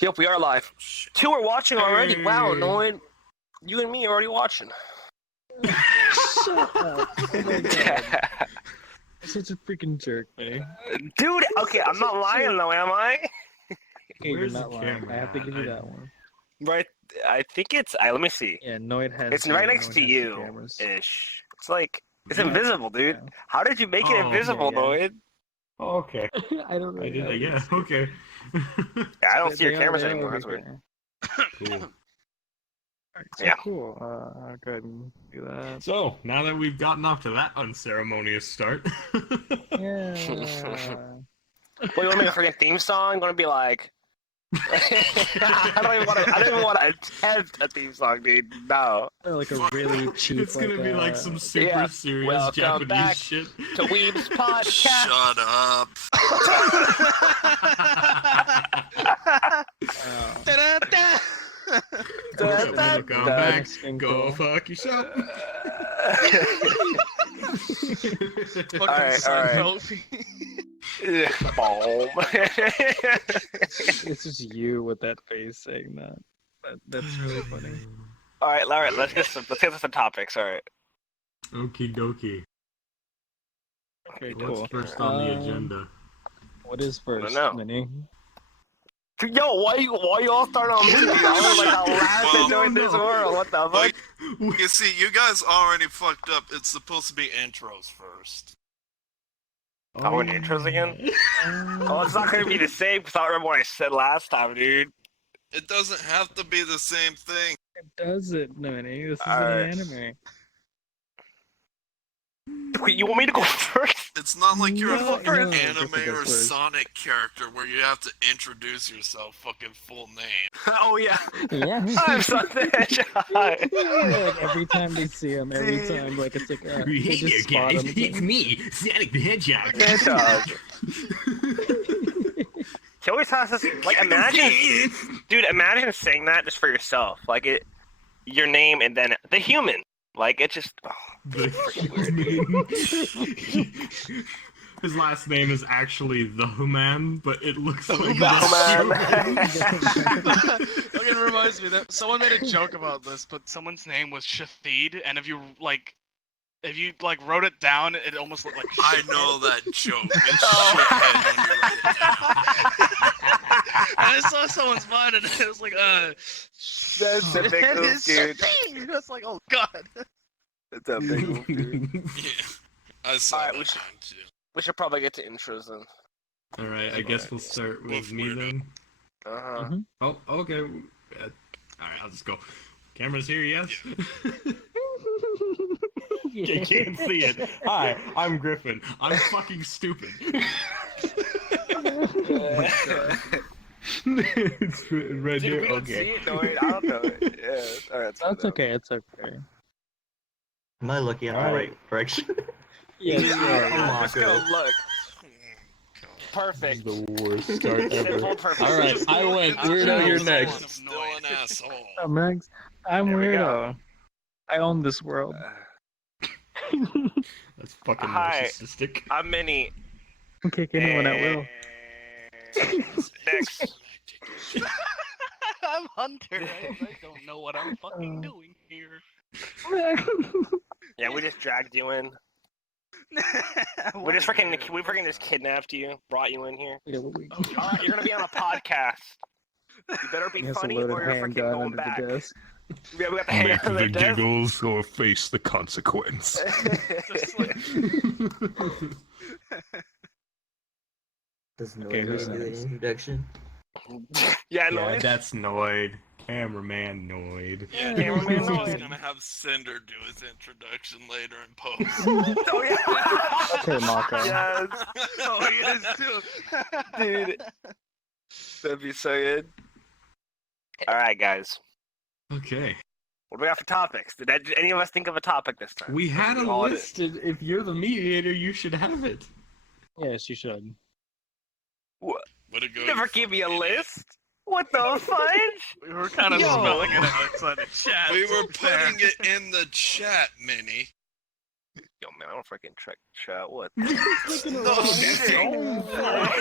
Yep, we are live. 2 are watching already. Hey. Wow, Noid. You and me are already watching. Shut up. Oh my God. Such a freaking jerk, man. Dude, okay, I'm not lying though, am I? Okay, you're not lying. I have to give you that one. Right, I think it's. Let me see. Yeah, Noid has. It's right next to you, ish. It's like it's invisible, dude. Yeah. How did you make it invisible, Noid? Oh, okay. I don't know. Yeah, okay. Yeah, I don't see your cameras anymore. That's weird. Cool. So yeah. Cool. I'll go ahead and do that. So, now that we've gotten off to that unceremonious start. Yeah. Well, you want to make a freaking theme song? Want to be like... I don't even want to attempt a theme song, dude. No. Like a really cheap. It's gonna be like some super serious Japanese back shit. To Weebs podcast. Shut up. Welcome back. Go fuck yourself. Alright. It's just you with that face saying that. That's really funny. Alright, let's get some topics, alright. Okie dokie. Okay, cool. What's first on the agenda? What is first, Minnie? Yo, why you all start on me? I was like the last thing doing this world. What the fuck? You see, you guys already fucked up. It's supposed to be intros first. I want intros again? Oh, it's not gonna be the same because I don't remember what I said last time, dude. It doesn't have to be the same thing. It doesn't, Minnie. This is an anime. Wait, you want me to go first? It's not like you're a fucking anime or Sonic character where you have to introduce yourself fucking full name. Oh yeah. Yeah. I'm Sonic the Hedgehog. Like every time they see him, every time, like it's like hey there, guys, it's me, Sonic the Hedgehog. He always has this, like, imagine saying that just for yourself, like your name and then the human. Like, it just... His last name is actually the Human, but it looks like the Human. It reminds me that someone made a joke about this, but someone's name was Shafid, and if you wrote it down, it almost looked like shit. I know that joke. It's shithead when you write it down. And I saw someone's mind, and it was like, That's a big move, dude. It's like, oh god. That's a big move, dude. Yeah, I saw that too. We should probably get to intros then. Alright, I guess we'll start with me then. Uh-huh. Oh, okay. Alright, I'll just go. Camera's here, yes? You can't see it. Hi, I'm Griffin. I'm fucking stupid. It's right Dude, here. we don't see it? No, wait, I don't know it. Yeah, alright. That's okay, it's okay. Am I looking at the right direction? Yes, Let's go look. Perfect. This is the worst start ever. Perfect. Alright, I went. Weirdo, you're next. Still an asshole. I'm next. I'm Weirdo. I own this world. That's fucking narcissistic. I'm Minnie. I'm kicking anyone at will. Next. I'm Hunter. I don't know what I'm fucking doing here. Yeah, we just dragged you in. We freaking just kidnapped you, brought you in here. Yeah, Alright, you're gonna be on a podcast. You better be funny or you're freaking going back. Yeah, we got the Make the giggles or face the consequence. Does Noid do the introduction? Yeah, Yeah, that's Noid. Cameraman Noid. Yeah, Cameraman he's Noid. gonna have Cinder do his introduction later in post. Oh yeah. Okay, Mako. Yes. Oh, he is too. Dude. That'd be so good. Alright, guys. Okay. What do we got for topics? Did any of us think of a topic this time? We had a list. If you're the mediator, you should have it. Yes, you should. What? You Never give me a list? What the fudge? We were kind of smelling it outside the chat. We were putting it in the chat, Minnie. Yo, man, I don't freaking check chat. What? No shit.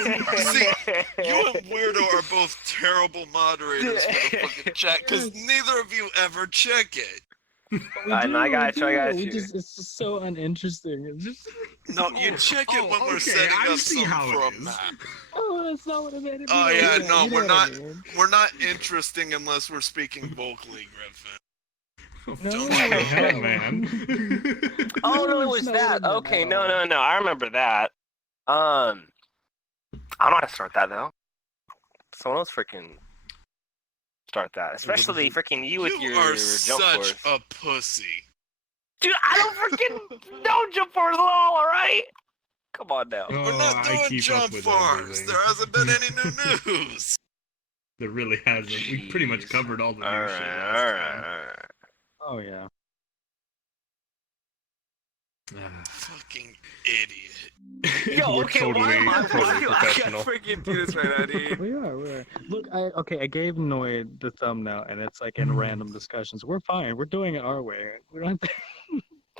See, you and Weirdo are both terrible moderators for the fucking chat because neither of you ever check it. I got you. It's just so uninteresting. It's just. No, you check it when we're setting I up see how something for a it is. map. Oh, that's not what I meant. Oh yeah, no, You know we're what not. I mean. We're not interesting unless we're speaking vocally, Griffin. No, What the hell, man? Oh no, it That's was not what I that. meant Okay, at no, all. no. I remember that. I don't know how to start that though. Someone else freaking start that, especially freaking you with You your are jump such force. a pussy. Dude, I don't freaking know jump force at all. All right, come on now. We're not I doing keep jump up with force. everything. There hasn't been any new news. There really hasn't. We pretty much Jeez. covered all the All new shit right, last all time. right. Oh yeah. Fucking idiot. Yo, We're okay, totally, why am I totally professional. freaking do this right now, dude? We are. Look, I gave Noid the thumbnail, and it's like in random discussions. We're fine. We're doing it our way. We don't.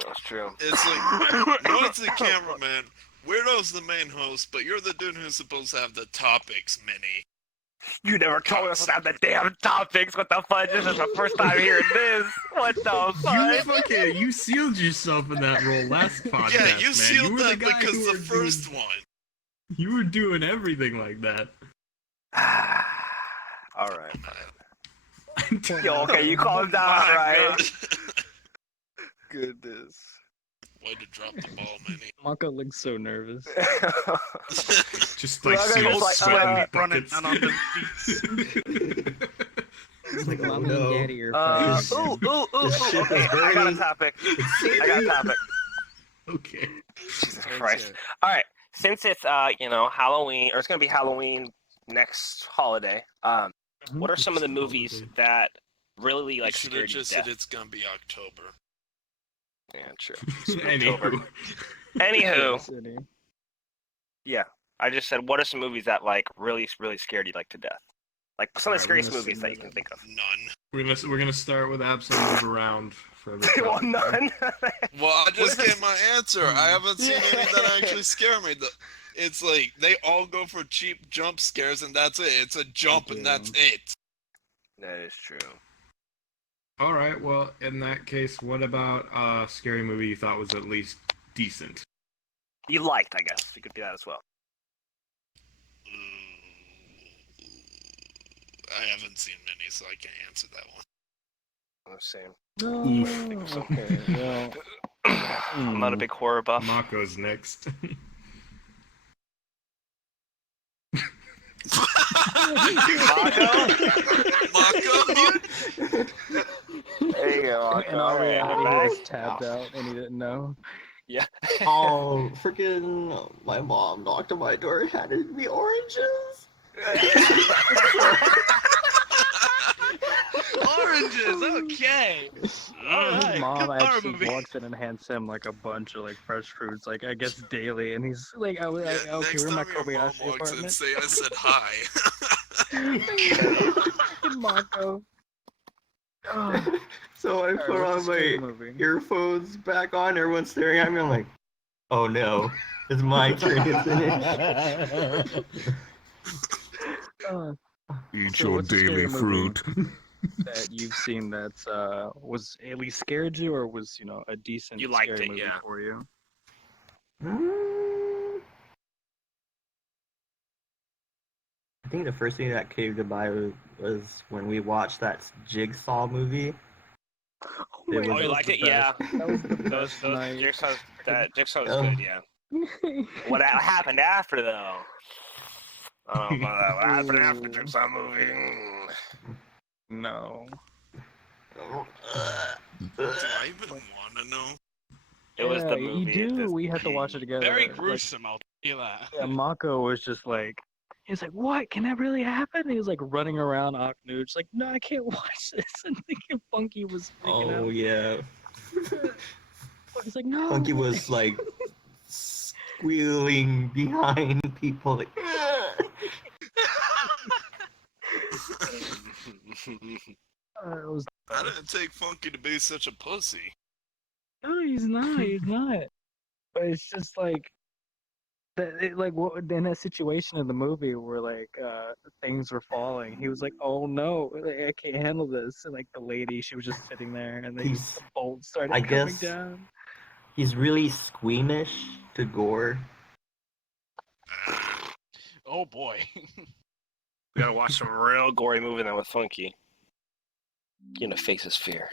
That's true. It's like, Noid's the cameraman, Weirdo's the main host, but you're the dude who's supposed to have the topics, Minnie. You never told us about the damn topics. What the fudge? This is my first time hearing this. What the You sealed yourself in that role last podcast, Yeah, you man. sealed were the that guy because who the were first doing, one. You were doing everything like that. All right, fine. Yo, okay, you calm down, all right? Goodness. Way to drop the ball, Minnie. Mako looks so nervous. Just Well, like I'm gonna sealed just, sweating running buckets. down on the beats. It's like Oh, mommy no. and daddy are fighting. Ooh. ship Okay, is I got a burning. topic. I got a topic. Okay. Jesus Christ. All right, since it's Halloween, or it's gonna be Halloween next holiday. What are some of the movies that really You like should have scared you just to said death? it's gonna be October. Yeah, true. Anywho. Anywho, City. yeah, I just said what are some movies that like really scared you like to death? Like some of the Alright, we're scariest gonna movies say that you can think of. None. We're gonna start with absolute move around for every Well, topic. none. Well, I just What is gave my answer. I haven't seen any that Yeah. actually scare me. It's like they all go for cheap jump scares, and that's it. It's a jump, and that's it. That is true. All right. Well, in that case, what about a scary movie you thought was at least decent? You liked, I guess. You could do that as well. I haven't seen many, so I can't answer that one. I'm saying. No. think so. Okay. Well. I'm not a big horror buff. Mako's next. Mako? There you go. In all reality, he was tabbed out and he didn't know. Yeah. Oh, freaking! My mom knocked on my door and handed me oranges. Oranges, okay. His Alright, mom good horror actually movie. walks in and hands him like a bunch of like fresh fruits, like I guess daily, and he's like, "I was like, Yeah, okay, next we're in my time your mom Kobayashi walks in, apartment." say I said hi. Mako. Oh, So I put alright, what's on a scary my movie? earphones back on. Everyone's staring at me. I'm like, oh no, it's my turn, isn't it? Eat So your what's a scary daily movie? fruit. That you've seen that's was at least scared you, or was a decent You liked scary it, movie yeah. for you? I think the first thing that came to mind was when we watched that Jigsaw movie. Oh, It was- Oh, you that liked it? Yeah. That was the Those best night. Jigsaw was Oh. good, yeah. What happened after, though? I don't know about that. What happened after Ooh. Jigsaw movie? No. Do I even want to know? It was the Yeah, movie. You at do. this- We had to watch it together. Very Like, gruesome, I'll tell you that. yeah, Mako was just like, he's like, "What? Can that really happen?" He was like running around Aknuj, like, "No, I can't watch this." And thinking Funky was freaking Oh out. yeah, He's like, "No." Funky was like squealing behind people. Like, It was. I didn't take Funky to be such a pussy. No, he's not. He's not. But it's just like in that situation in the movie where things were falling, he was like, "Oh no, I can't handle this." And like the lady, she was just sitting there, and then He's, the bolt started I coming guess, down. he's really squeamish to gore. Oh boy. We gotta watch some real gory movie then with Funky. You know, face his fear.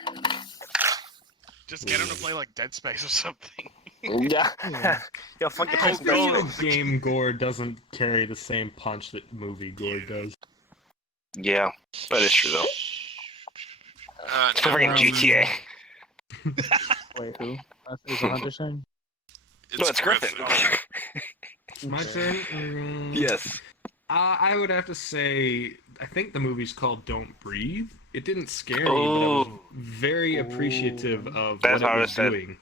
Just get him to play like Dead Space or something. Yeah. Yeah. Yo, Funky I plays feel Dead like Space. game gore doesn't carry the same punch that movie gore does. Yeah, that is true though. It's No, freaking GTA. Wait, who? Is it Hunter's turn? No, it's Griffin. My turn? Yes. I would have to say, I think the movie's called Don't Breathe. It didn't scare me, but I was Oh. very appreciative of That's what how it I was said. doing.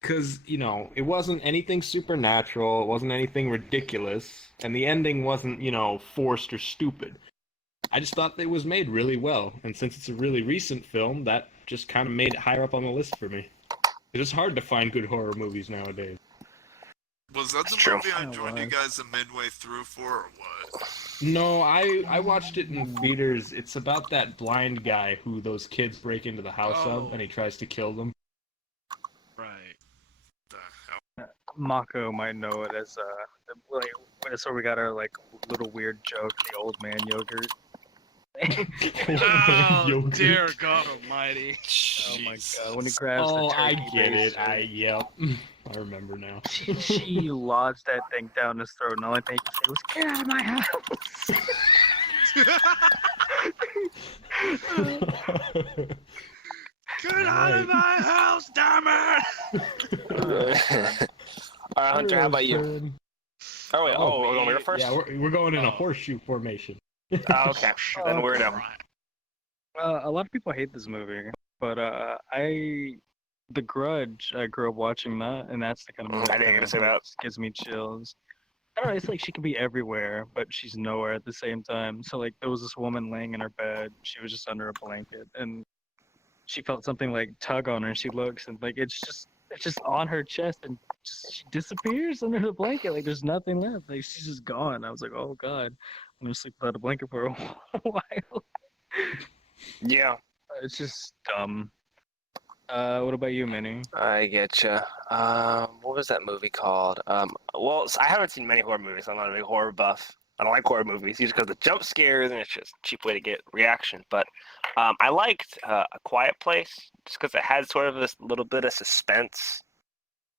Because, it wasn't anything supernatural, it wasn't anything ridiculous, and the ending wasn't, forced or stupid. I just thought that it was made really well, and since it's a really recent film, that just kind of made it higher up on the list for me. It is hard to find good horror movies nowadays. Was that the True. movie I Oh, joined you was. guys a midway through for, or what? No, I watched it in theaters. It's about that blind guy who those kids break into the house Oh. of, and he tries to kill them. Right. The hell? Mako might know it as that's where we got our little weird joke, the old man yogurt. Oh Yogurt. dear God Almighty. Oh my Jesus. god, when he grabs Oh, the I turkey get it. baster. Yep. I remember now. She lodged that thing down his throat, and the only thing he could say was, "Get out of my house!" Get out of my house, damn it! Alright, Hunter, how about you? Oh, wait, we're going to go first? Yeah, we're going in a Oh. horseshoe formation. Oh, okay. Then we're done. A lot of people hate this movie, but The Grudge, I grew up watching that, and that's the kind of movie I didn't that gonna say that. gives me chills. I don't know, it's like she can be everywhere, but she's nowhere at the same time. So like there was this woman laying in her bed, she was just under a blanket, and she felt something like tug on her, and she looks, and like it's just on her chest, and just she disappears under the blanket, like there's nothing left, like she's just gone. I was like, oh god, I'm gonna sleep without a blanket for a while. Yeah, It's just dumb. What about you, Minnie? I getcha. What was that movie called? Well, I haven't seen many horror movies. I'm not a big horror buff. I don't like horror movies just because the jump scares and it's just a cheap way to get reaction. But I liked A Quiet Place just because it had sort of this little bit of suspense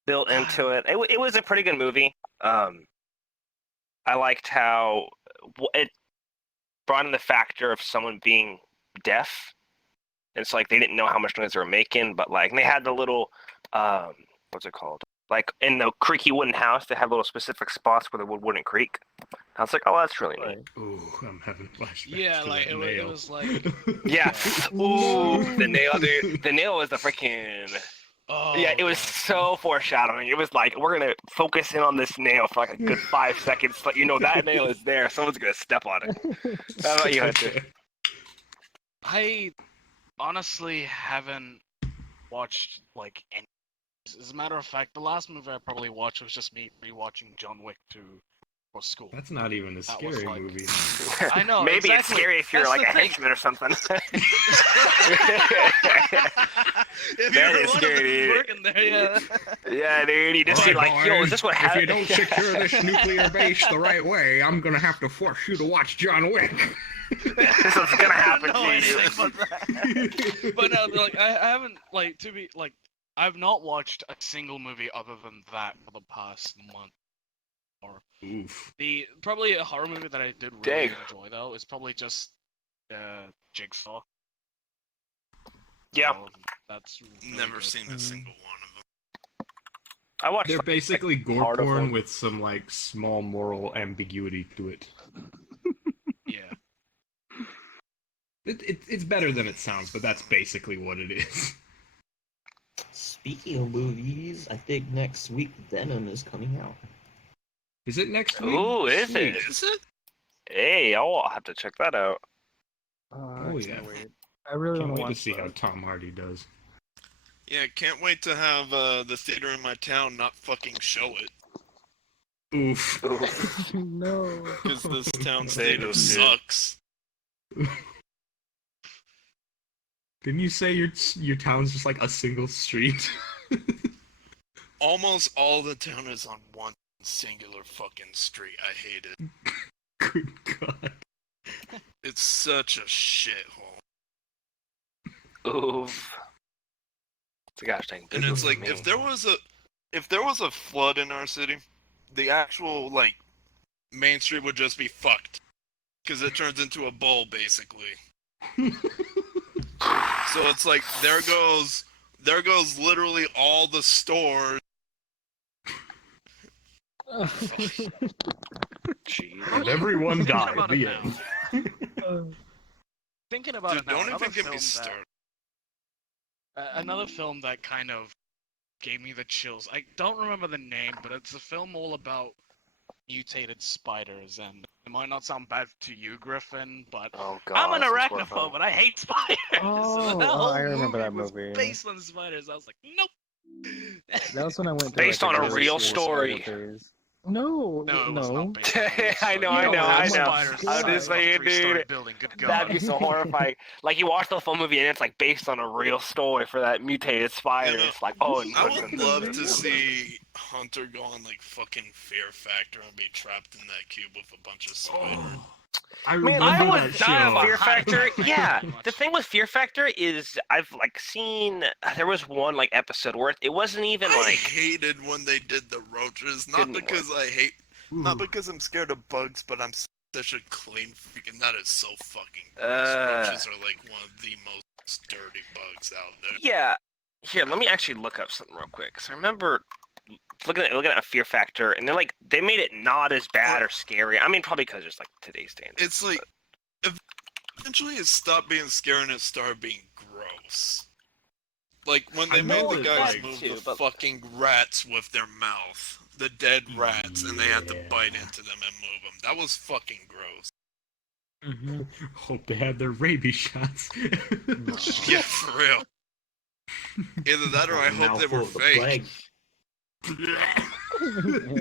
built into it. It was a pretty good movie. I liked how it brought in the factor of someone being deaf. It's like they didn't know how much noise they were making, but like they had the little what's it called? Like in the creaky wooden house, they had little specific spots where the wood wouldn't creak. I was like, oh, that's really neat. Ooh, I'm having flashbacks. Yeah, to like that it nail. was like, Yeah. No. Ooh, the nail, dude. The nail was the freaking. oh, Yeah, it was God. so foreshadowing. It was like we're gonna focus in on this nail for like a good 5 seconds. So you know that nail is there. Someone's gonna step on it. How about you, Hunter? I honestly haven't watched like any. As a matter of fact, the last movie I probably watched was just me rewatching John Wick 2 for school. That's not even a That was scary like- movie. I know. Maybe exactly. it's scary if you're That's like the a thing. henchman or something. If That you're is one scary, of dude. them working there, yeah. Yeah, dude. You just see like, yo, is this what if you happened? don't secure this nuclear base the right way, I'm gonna have to force you to watch John Wick. This is gonna happen I don't know to you. anything but that. But no, like I haven't like to be like I've not watched a single movie other than that for the past month. Or Oof. the probably a horror movie that I did really Dang. enjoy though is probably just Jigsaw. Yeah, So, that's really Never good. seen a single one of them. I watched. They're basically gore part of porn them. with some like small moral ambiguity to it. Yeah. It's better than it sounds, but that's basically what it is. Speaking of movies, I think next week Venom is coming out. Is it next week? Ooh, is Sweet. it? Is it? Hey, I'll have to check that out. I Oh, can't yeah. wait. I really Can't want wait to to see watch how that. Tom Hardy does. Yeah, can't wait to have the theater in my town not fucking show it. Oof. No. Because this town They go sucks. Didn't you say your town's just like a single street? Almost all the town is on one singular fucking street. I hate it. Good God. It's such a shithole. Oof. It's a gosh dang. And it's like if there was a flood in our city, the actual like main street would just be fucked because it turns into a bowl basically. So it's like there goes literally all the stores. Jeez. And everyone died. about The it end. Thinking about Dude, it now, don't another even get me film started. another film that kind of gave me the chills. I don't remember the name, but it's a film all about mutated spiders, and it might not sound bad to you, Griffin, but Oh god. I'm an that's arachnophobe horrifying. and I hate spiders. Oh, And the whole I remember that was movie. based on spiders. I was like, nope. That was when I went through, Based like, on a really real serious story. spider phase. No, No, it was not based on a real I story. know, I You know, how I know. spiders I'm suck just on a saying, three-story dude. building. Good God. That'd be so horrifying. Like you watch the full movie and it's like based on a real story for that mutated spider. You know, It's like, oh, I would goodness. love to see Hunter go on like fucking Fear Factor and be trapped in that cube with a bunch of spiders. I Man, remember I that would show. die of Fear I Factor. like that Yeah, very much. the thing with Fear Factor is I've like seen there was one like episode where it wasn't even I like hated when they did the roaches, not Didn't because not because I'm scared of bugs, but I'm such a clean freak, and that is so fucking gross. Roaches are like one of the most dirty bugs out there. yeah. Here, let me actually look up something real quick. Cause I remember looking at a Fear Factor, and they made it not as bad or scary. I mean, probably because it's like today's standards. It's like eventually it stopped being scary and it started being gross. Like when they I made know the it guys like move too, the but- fucking rats with their mouth, the dead rats, and they had to Yeah. bite into them and move them. That was fucking gross. Mm-hmm. Hope they had their rabies shots. Yeah, for real. Either that or I hope they were Mouthful of the fake. plague.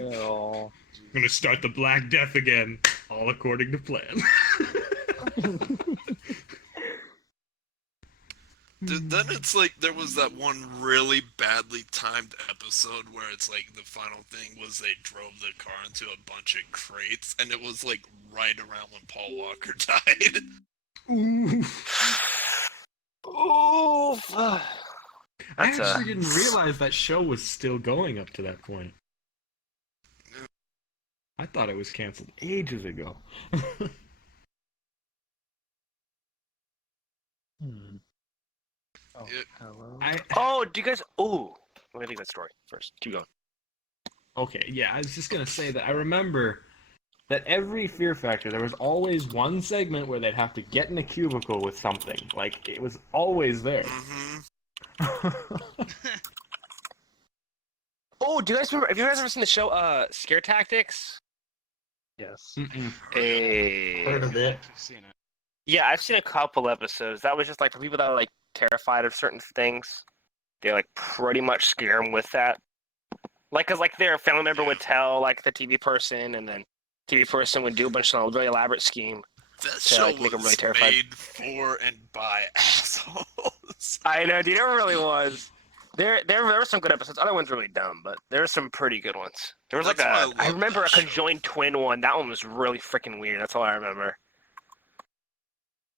Ew. Gonna start the Black Death again, all according to plan. Then it's like there was that one really badly timed episode where it's like the final thing was they drove the car into a bunch of crates, and it was like right around when Paul Walker died. Oof. I That's actually didn't realize that show was still going up to that point. I thought it was canceled ages ago. Hmm. Oh, It- hello. Oh, do you guys? Oh, let me think that story first. Keep going. Okay, yeah, I was just gonna say that I remember that every Fear Factor, there was always one segment where they'd have to get in a cubicle with something. Like, it was always there. Mm-hmm. Oh, do you guys remember? Have you guys ever seen the show Scare Tactics? Yes. Mm-mm. Hey. Heard of it. I've seen it. Yeah, I've seen a couple episodes. That was just like for people that are like terrified of certain things. They like pretty much scare them with that. Like, cause like their family member would tell like the TV person, and then TV person would do a bunch of really elaborate scheme. That To, show like, make 'em was really terrified. made for and by assholes. I know, dude. It really was. There were some good episodes. Other ones really dumb, but there were some pretty good ones. There was That's like why I I love remember that a show. conjoined twin one. That one was really freaking weird. That's all I remember.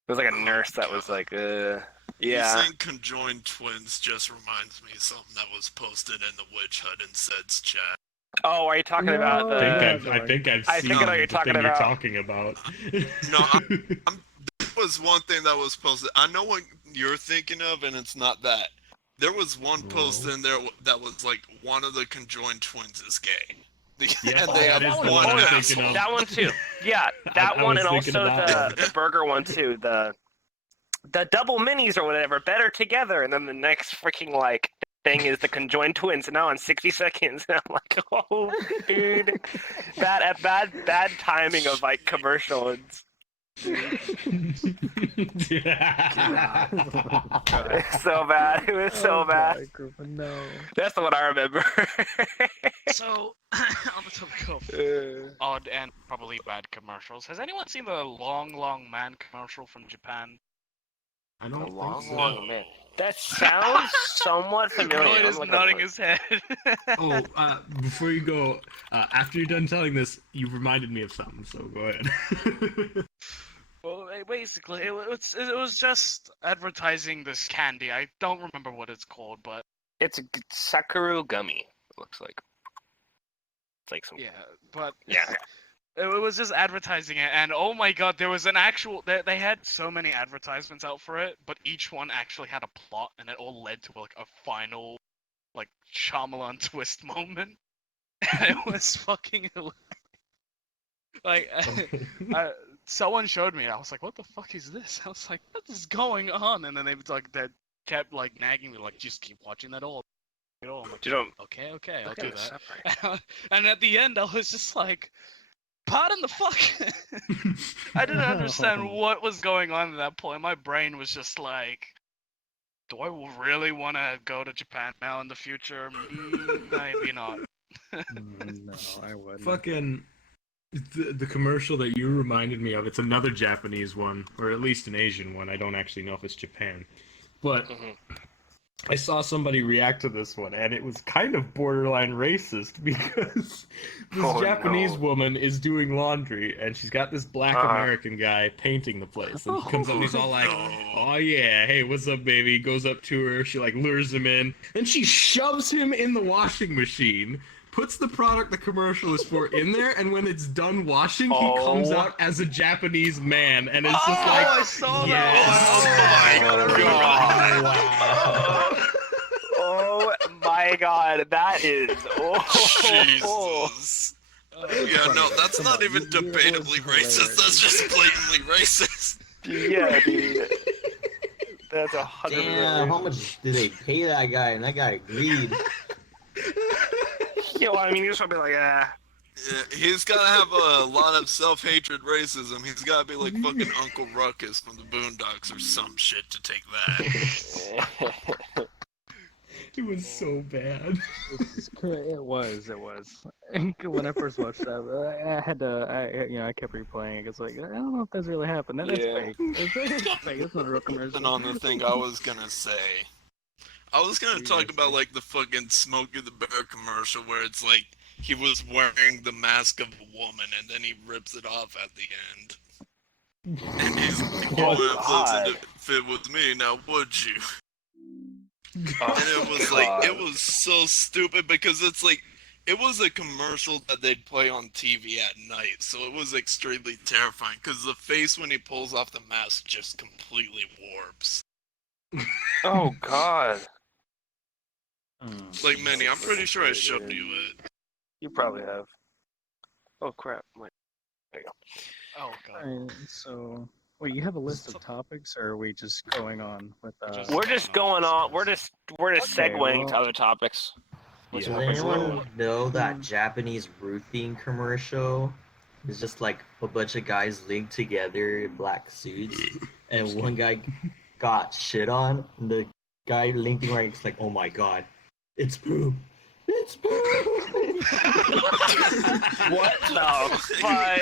It was like a nurse that was like, You yeah. saying conjoined twins just reminds me of something that was posted in the Witch Hut and Said's chat. Oh, are you talking about No. the? I think I've I seen think I know what you're the talking thing about. you're talking about. No, there was one thing that was posted. I know what you're thinking of, and it's not that. There was one post No. in there that was like one of the conjoined twins is gay. Yeah, And they that have is the one one I'm thinking asshole. of. That one too. Yeah, that I one, was and thinking also of that the burger one too. The double minis or whatever, better together. And then the next freaking like thing is the conjoined twins. And now in 60 seconds, and I'm like, oh, dude, bad timing of like commercials. It's so bad. It was so bad. Griffin, no. That's the one I remember. So, on the topic of odd and probably bad commercials, has anyone seen the Long Long Man commercial from Japan? I don't A think long, so. long man. That sounds somewhat familiar. Lloyd I'm is looking nodding for it. his head. Oh, before you go, after you're done telling this, you reminded me of something, so go ahead. Well, basically, it was just advertising this candy. I don't remember what it's called, but It's a Sakura gummy. It looks like. It's like some. yeah, but Yeah. it was just advertising it, and oh my god, there was an actual. They had so many advertisements out for it, but each one actually had a plot, and it all led to like a final, like Shyamalan twist moment. And it was fucking hilarious. Like, someone showed me, and I was like, "What the fuck is this?" I was like, "What is going on?" And then they kept like nagging me, like, "Just keep watching that all." I'm like, You don't. okay, I'll Okay, do that. separate. And at the end, I was just like, pardon the fuck. I didn't understand what was going on at that point. My brain was just like, do I really want to go to Japan now in the future? Maybe not. No, I wouldn't. Fucking the commercial that you reminded me of, it's another Japanese one, or at least an Asian one. I don't actually know if it's Japan. But I saw somebody react to this one, and it was kind of borderline racist because this Japanese woman is doing laundry, and she's got this black American guy painting the place. And he comes up and he's all like, "Oh yeah, hey, what's up, baby?" He goes up to her, she like lures him in, and she shoves him in the washing machine, puts the product the commercial is for in there, and when it's done washing, he comes out as a Japanese man, and it's just like, I saw yes. that one. Oh my god, that is. Jesus. Yeah, no, that's not even debatably racist. That's just blatantly racist. Yeah, dude. That's 100%. Damn, how much did they pay that guy? And that guy agreed. Yeah, well, I mean, you just want to be like, ah. Yeah, he's gotta have a lot of self-hatred racism. He's gotta be like fucking Uncle Ruckus from the Boondocks or some shit to take that. It was so bad. It was. When I first watched that, I kept replaying it. It's like, I don't know if that's really happened. That's fake. It's fake. It's not a real commercial. And on the thing I was gonna say, I was gonna talk about like the fucking Smokey the Bear commercial where it's like he was wearing the mask of a woman and then he rips it off at the end. And he's like, "Oh, it doesn't fit with me. Now, would you?" And it was like, it was so stupid because it's like, it was a commercial that they'd play on TV at night, so it was extremely terrifying because the face when he pulls off the mask just completely warps. Oh god. Like, Manny, I'm pretty sure I showed you it. You probably have. Oh crap. Wait. There you go. Oh god. Alright, so wait, you have a list of topics, or are we just going on with? We're just going on. We're just Okay, segueing to well- other topics. Does anyone know that Japanese roofing commercial? It's just like a bunch of guys linked together in black suits, and one guy got shit on, and the guy linking right is like, "Oh my god, it's poop! It's poop!" What the fuck?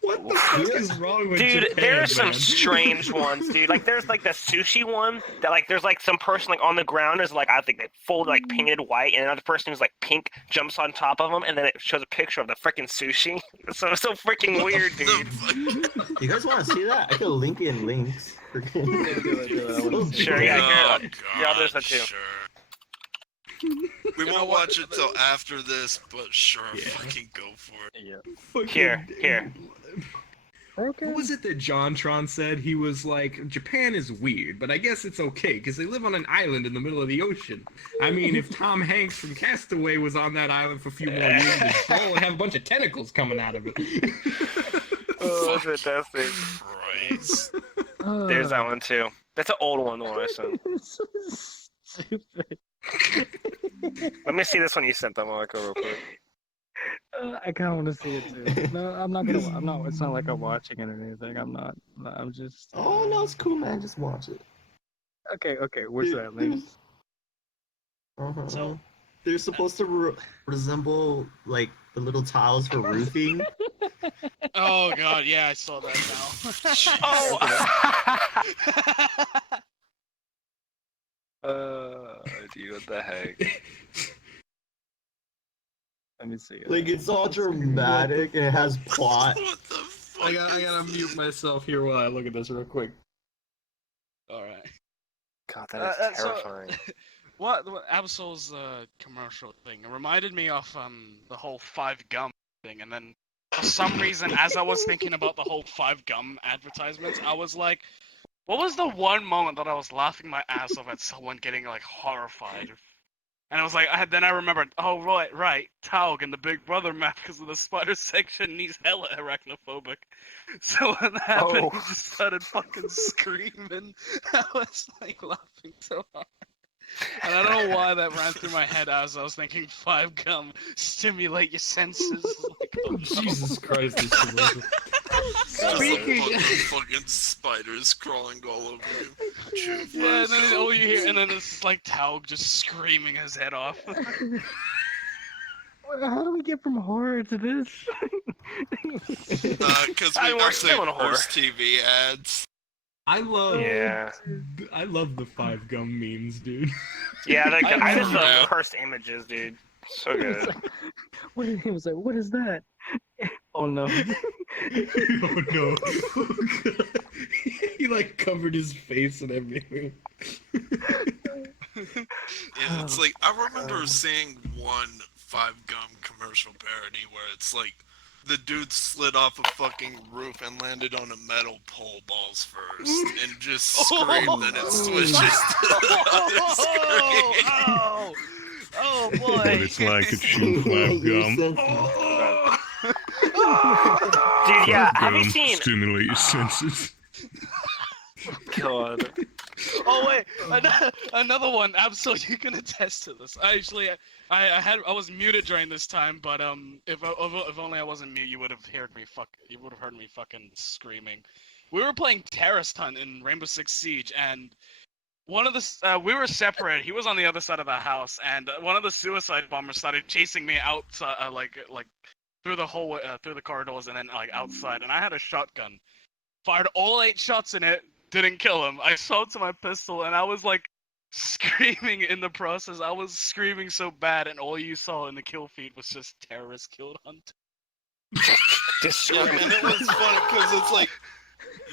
What the fuck is wrong with Dude, Japan, there are some man? strange ones, dude. Like, there's like the sushi one that like there's like some person like on the ground is like I think they fold like painted white, and another person who's like pink jumps on top of them, and then it shows a picture of the freaking sushi. It's so freaking weird, dude. You guys want to see that? I can link in links. Sure, yeah, Oh, yeah, I'll do that too. Sure. We won't watch it till after this, but sure, fucking go for it. Yeah. Fucking- Here. Okay. What was it that JonTron said? He was like, Japan is weird, but I guess it's okay because they live on an island in the middle of the ocean. I mean, if Tom Hanks from Castaway was on that island for a few more years, the ball would have a bunch of tentacles coming out of it. Oh, that's fantastic. Christ. There's that one too. That's an old one, the one I sent. So stupid. Let me see this one you sent them, Monica, real quick. I kind of want to see it too. No, I'm not gonna. I'm not. It's not like I'm watching it or anything. I'm not. I'm just. Oh no, it's cool, man. Just watch it. Okay. Okay. Where's that link? Uh-huh. So- They're supposed to resemble like the little tiles for roofing. Oh god, yeah, I saw that Oh, dude, what the heck? Let me see. Like it's all dramatic and it has plot. What the fuck? I gotta is mute this? myself here while I look at this real quick. All right. God, that is So- terrifying. What Absol's commercial thing? It reminded me of the whole Five Gum thing, and then for some reason, as I was thinking about the whole Five Gum advertisements, I was like, what was the one moment that I was laughing my ass off at someone getting like horrified? And I was like, then I remembered, oh right, Taug in the Big Brother map because of the spider section, he's hella arachnophobic. So when that happened, he just started fucking screaming. I was like laughing so hard. And I don't know why that ran through my head as I was thinking Five Gum, stimulate your senses. Like, oh, no. Jesus Christ, this commercial. Fucking spiders crawling all over you. Chew Yeah, and flies then out. all you hear, and then it's like Taug just screaming his head off. How do we get from horror to this? Because I we work actually still in horror. post TV ads. I love Yeah. I love the 5 gum memes, dude. Yeah, like, I just know. love cursed images, dude. So good. He was like, what is that? Oh no. Oh no. Oh, God. He like covered his face and everything. Yeah, it's like I remember seeing one Five Gum commercial parody where it's like the dude slid off a fucking roof and landed on a metal pole balls first and just screamed and it switches to the other screen. Oh boy. What it's like to chew flap gum. Dude, yeah, Flap have you gum, seen... stimulate your senses. God. Oh wait, another one. Absol, you can attest to this. I was muted during this time, but if only I wasn't mute, you would have heard me fucking screaming. We were playing Terrorist Hunt in Rainbow Six Siege, and one of the we were separated. He was on the other side of the house, and one of the suicide bombers started chasing me outside, like through the hallway, through the corridors, and then like outside. And I had a shotgun. Fired all 8 shots in it. Didn't kill him. I shot to my pistol, and I was like screaming in the process. I was screaming so bad, and all you saw in the kill feed was just terrorist killed Hunt. Just Yeah, screaming. and it was funny because it's like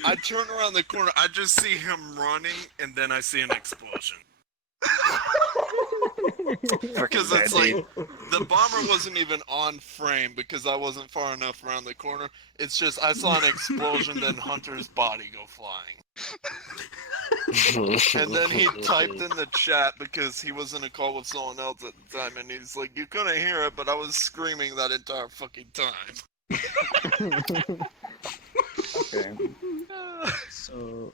I turn around the corner, I just see him running, and then I see an explosion. Because it's like the bomber wasn't even on frame because I wasn't far enough around the corner. It's just I saw an explosion, then Hunter's body go flying. And then he typed in the chat because he was in a call with someone else at the time, and he's like, "You couldn't hear it, but I was screaming that entire fucking time." Okay. So,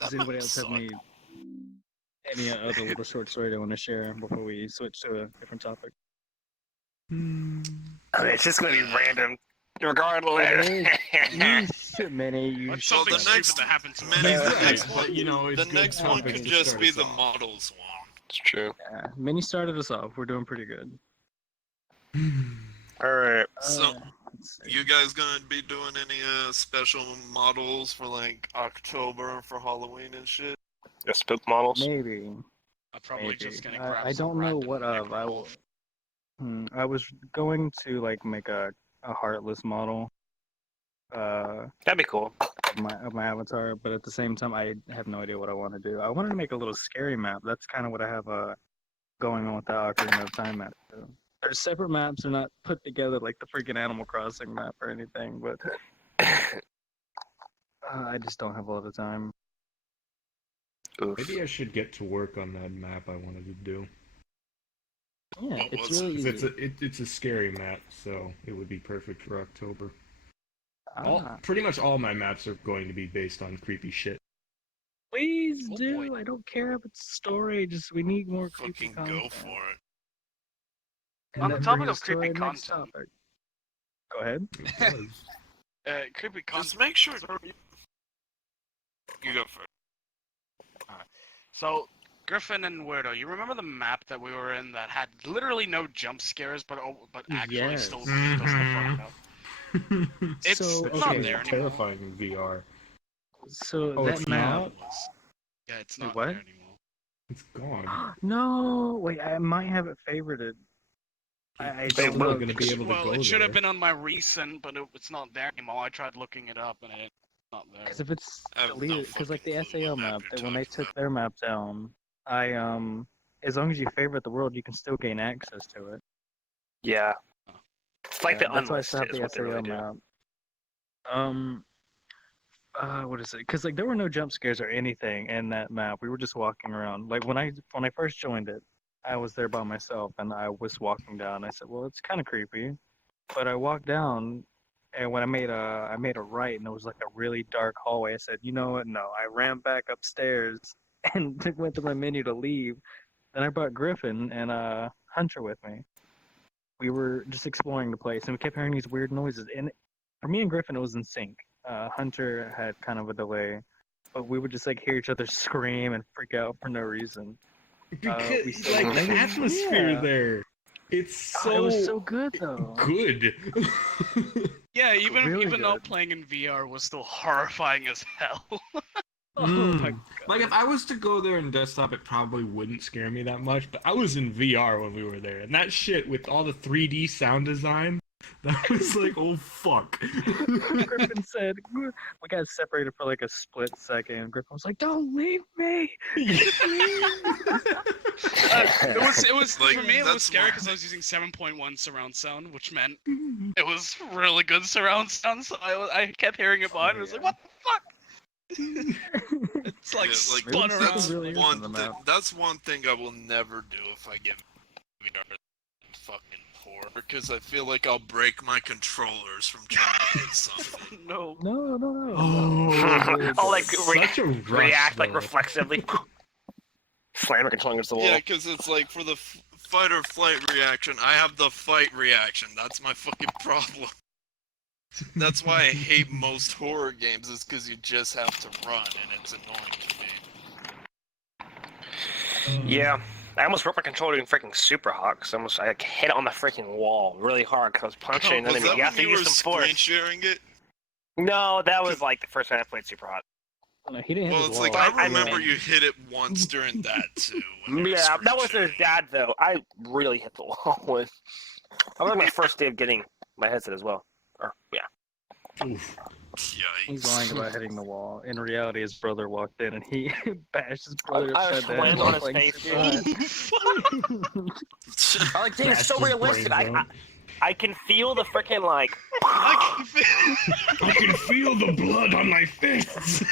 does anybody else have any other little short story they want to share before we switch to a different topic? I mean, it's just gonna be random, regardless. Many you What's should something the stupid next- that happened to Many- me? the Right, next but, one- you know, it's The good next one topics can to just start be us the off. models one. It's true. Yeah, Minnie started us off. We're doing pretty good. All right. So, Let's see. You guys gonna be doing any special models for like October for Halloween and shit? The spook models. Maybe. I'm probably Maybe. just gonna grab I some don't know random what of. necromorph. I was going to like make a heartless model That'd be cool. of my avatar, but at the same time, I have no idea what I want to do. I wanted to make a little scary map. That's kind of what I have going on with the Ocarina of Time map. Too. They're separate maps. They're not put together like the freaking Animal Crossing map or anything, but I just don't have a lot of time. Oof. Maybe I should get to work on that map I wanted to do. Yeah, What it's was really 'Cause easy. it's a scary map, so it would be perfect for October. Ah, Pretty much all my maps are going to be based on creepy shit. please Oh, do. boy. I don't care if it's story. Just we need more creepy Fucking go content. for it. On the that topic brings of us to creepy our next content. topic. Go ahead. It does. Creepy content. Just make sure. You go first. So, Griffin and Weirdo, you remember the map that we were in that had literally no jump scares, but actually Yes. still creeped us the fuck out? It's So, not okay, there anymore. Terrifying in VR. So Oh, that it's map. not? Yeah, it's Wait, not what? there anymore. It's gone. No, wait, I might have it favorited. I Still don't not know. gonna be able to Well, go it should have there. been on my recent, but it's not there anymore. I tried looking it up and it's not there. Because if it's I have no deleted, because like the fucking clue SAO what map map, you're when they talking took their map down, as long as you favorite the world, you can still gain access to it. Yeah. It's like Yeah, the that's why I still unlisted have is the what they SAO really do. map. What is it? Because like there were no jump scares or anything in that map. We were just walking around. Like when I first joined it, I was there by myself and I was walking down. I said, well, it's kind of creepy, but I walked down, and when I made a right, and it was like a really dark hallway. I said, you know what? No. I ran back upstairs and went to my menu to leave. Then I brought Griffin and Hunter with me. We were just exploring the place, and we kept hearing these weird noises. And for me and Griffin, it was in sync. Hunter had kind of a delay, but we would just like hear each other scream and freak out for no reason. Because we still- like the Yeah. atmosphere there, it's so it was so good though. good. Yeah, even Really though good. playing in VR was still horrifying as hell. Oh my Mm. god. Like if I was to go there in desktop, it probably wouldn't scare me that much. But I was in VR when we were there, and that shit with all the 3D sound design, that was like, oh fuck. Griffin said we got separated for like a split second. Griffin was like, "Don't leave me." It was Like, for me. It was that's scary why- because I was using 7.1 surround sound, which meant it was really good surround sound. So I kept hearing it behind. I was like, "What the fuck?" It's like Yeah, like, spun Maybe around. that's really is one on the thing. map. That's one thing I will never do if I get VR fucking horror, because I feel like I'll break my controllers from trying to hit something. No. No. Oh, I'll like such a rush, react like though. reflexively. Slam a controller against the wall. Yeah, because it's like for the fight or flight reaction, I have the fight reaction. That's my fucking problem. That's why I hate most horror games, is because you just have to run, and it's annoying to me. Yeah. I almost broke my controller in freaking Super Hot because I like, hit it on the freaking wall really hard because I was punching an was enemy. that You have when to you were use some force. screen sharing it? No, that was like the first time I played Super Hot. No, he didn't hit Well, his it's wall. like, I I remember mean- you hit it once during that, too. when you were Yeah, screen that was their sharing. dad though. I really hit the wall with. That was like my first day of getting my headset as well. Or yeah. Oof. He's Yikes. lying about hitting the wall. In reality, his brother walked in and he bashed his brother I upside the slammed head. on his like, face, surprise. I like, dude, it's so Bashed his realistic. brains out. I can feel the freaking like. I can feel- I can feel the blood on my fists.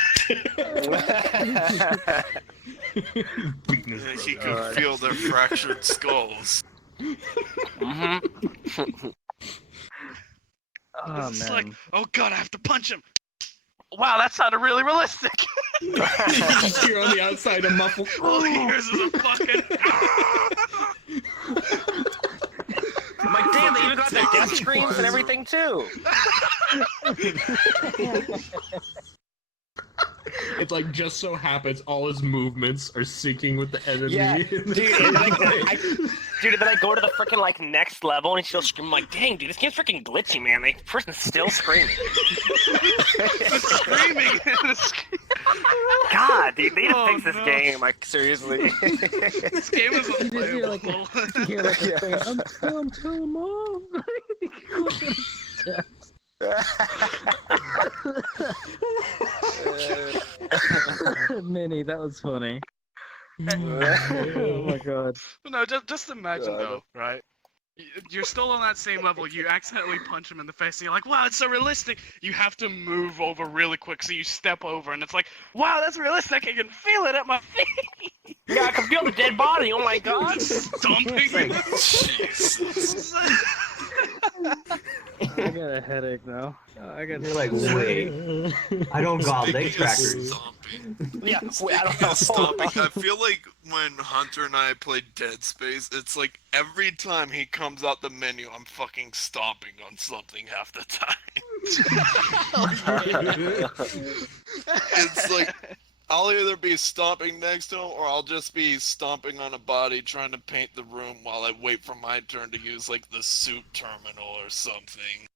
Beating his Yeah, he brother. could feel their fractured skulls. Oh It's man. like, oh god, I have to punch him. Wow, that sounded really realistic. You just hear on the outside a muffled. All he hears is a fucking. I'm like, damn, they even got the death screens and everything too. It like just so happens all his movements are syncing with the enemy. Yeah, dude, and then I go to the freaking like next level and he's still screaming. Like, dang, dude, this game's freaking glitchy, man. The person's still screaming. Screaming. God, dude, they need to Oh, fix this no. game. Like, seriously. This game is You just hear like unplayable. you hear like Yeah. a thing, I'm telling mom. Minnie, that was funny. Oh my god. No, just imagine God. though, right? You're still on that same level. You accidentally punch him in the face, and you're like, "Wow, it's so realistic." You have to move over really quick, so you step over, and it's like, "Wow, that's realistic. I can feel it at my feet." Yeah, I can feel the dead body. Oh my god. Just stomping. Jesus. I got a headache now. I got. You're like, wait, I don't got leg Speaking of trackers. stomping, Yeah, wait, I don't speaking know. of stomping, I feel like when Hunter and I played Dead Space, it's like every time he comes out the menu, I'm fucking stomping on something half the time. It's like I'll either be stomping next to him or I'll just be stomping on a body trying to paint the room while I wait for my turn to use like the suit terminal or something.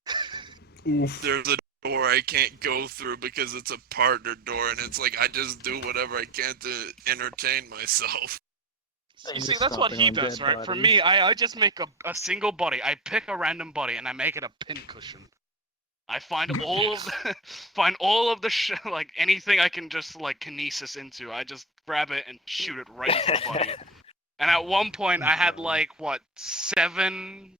Oof. There's a door I can't go through because it's a partner door, and it's like I just do whatever I can to entertain myself. You Just see, that's what stomping he on does, dead right? For bodies. me, I just make a single body. I pick a random body and I make it a pincushion. I find all of the like anything I can just like kinesis into. I just grab it and shoot it right into the body. And at one point, I had like what seven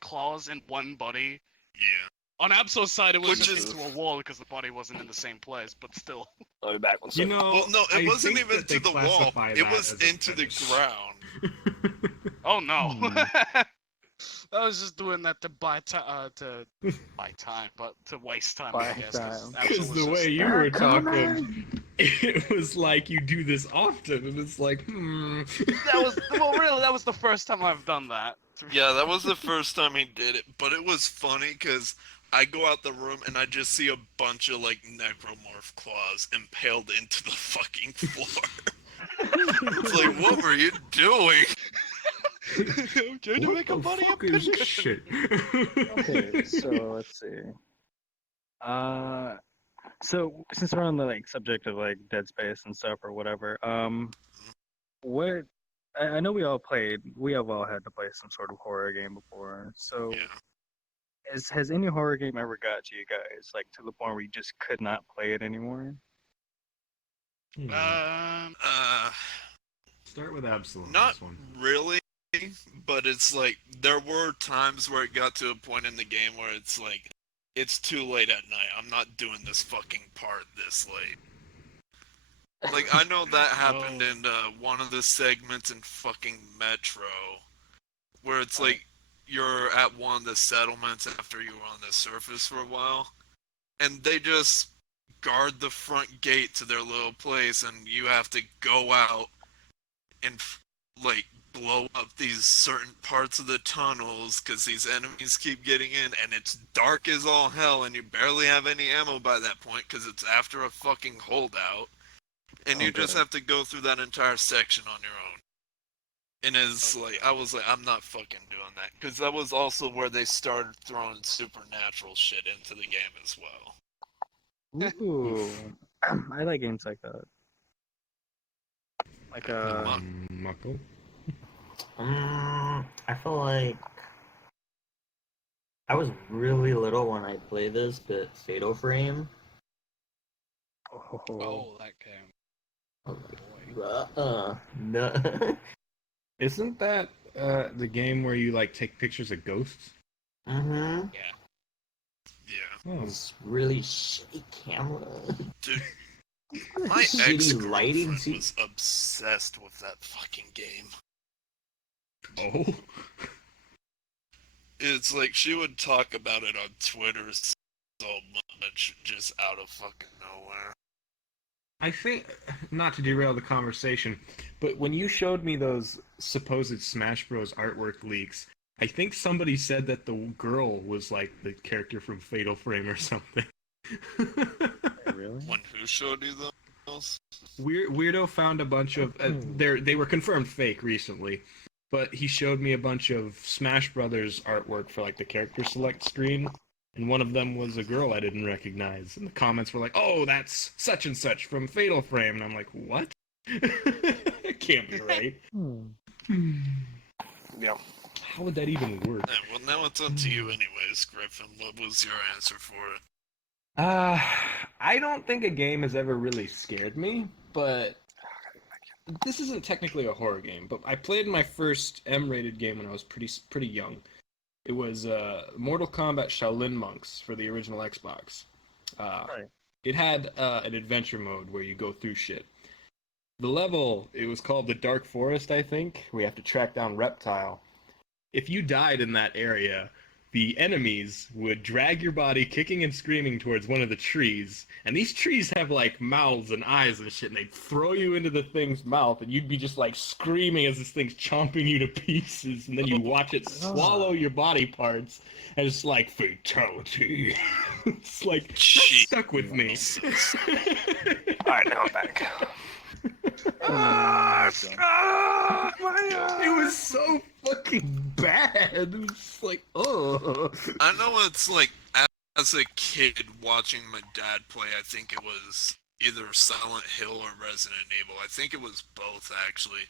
claws in one body. Yeah. On Absol's side, it was Which just is- into a wall because the body wasn't in the same place. But still, I'll be back one You second. know, Well, no, it I wasn't think even that they to the wall. classify It that was as a into the fetish. ground. oh no. I was just doing that to buy time, but to waste time, I Buy guess. time. Because the way you were talking, it was like you do this often, and it's like, that was the first time I've done that. Yeah, that was the first time he did it, but it was funny because I go out the room and I just see a bunch of like necromorph claws impaled into the fucking floor. It's like, what were you doing? I'm trying to what make a the body fuck a is this pincushion. shit? Okay, so let's see. So since we're on the like subject of like Dead Space and stuff or whatever, what I know we have all had to play some sort of horror game before. So Yeah. has any horror game ever got to you guys like to the point where you just could not play it anymore? Start with Absalom. Not This one. really, but it's like there were times where it got to a point in the game where it's like it's too late at night. I'm not doing this fucking part this late. Like I know that happened in one of the segments in fucking Metro, where it's like you're at one of the settlements after you were on the surface for a while, and they just guard the front gate to their little place, and you have to go out and like blow up these certain parts of the tunnels because these enemies keep getting in, and it's dark as all hell, and you barely have any ammo by that point because it's after a fucking holdout, and you just have to go through that entire section on your own. And it's like I was like, I'm not fucking doing that because that was also where they started throwing supernatural shit into the game as well. Ooh, I like games like that. Like Mako? I feel like I was really little when I played this, but Fatal Frame. Oh, that game. No. Isn't that the game where you like take pictures of ghosts? Mm-hmm. Yeah. Oh. It's really shitty camera. Dude, my Shitty lighting. ex-girlfriend was obsessed with that fucking game. Oh. It's like she would talk about it on Twitter so much, just out of fucking nowhere. I think, not to derail the conversation, but when you showed me those supposed Smash Bros. Artwork leaks, I think somebody said that the girl was like the character from Fatal Frame or something. really? When who showed you those? Weirdo found a bunch of they were confirmed fake recently, but he showed me a bunch of Smash Brothers artwork for like the character select screen, and one of them was a girl I didn't recognize, and the comments were like, "Oh, that's such and such from Fatal Frame," and I'm like, "What? It can't be right." Yeah. How would that even work? Yeah, well, now it's up to you anyways, Griffin. What was your answer for it? I don't think a game has ever really scared me, but this isn't technically a horror game. But I played my first M-rated game when I was pretty young. It was Mortal Kombat Shaolin Monks for the original Xbox. Right. It had an adventure mode where you go through shit. The level, it was called the Dark Forest, I think. We have to track down Reptile. If you died in that area, the enemies would drag your body kicking and screaming towards one of the trees, and these trees have like mouths and eyes and shit, and they'd throw you into the thing's mouth, and you'd be just like screaming as this thing's chomping you to pieces, and then you watch it swallow your body parts, and it's like fatality. It's like that stuck with me. All right, now I'm back. It was so fucking bad. It was just like, oh. I know it's like, as a kid watching my dad play, I think it was either Silent Hill or Resident Evil. I think it was both, actually.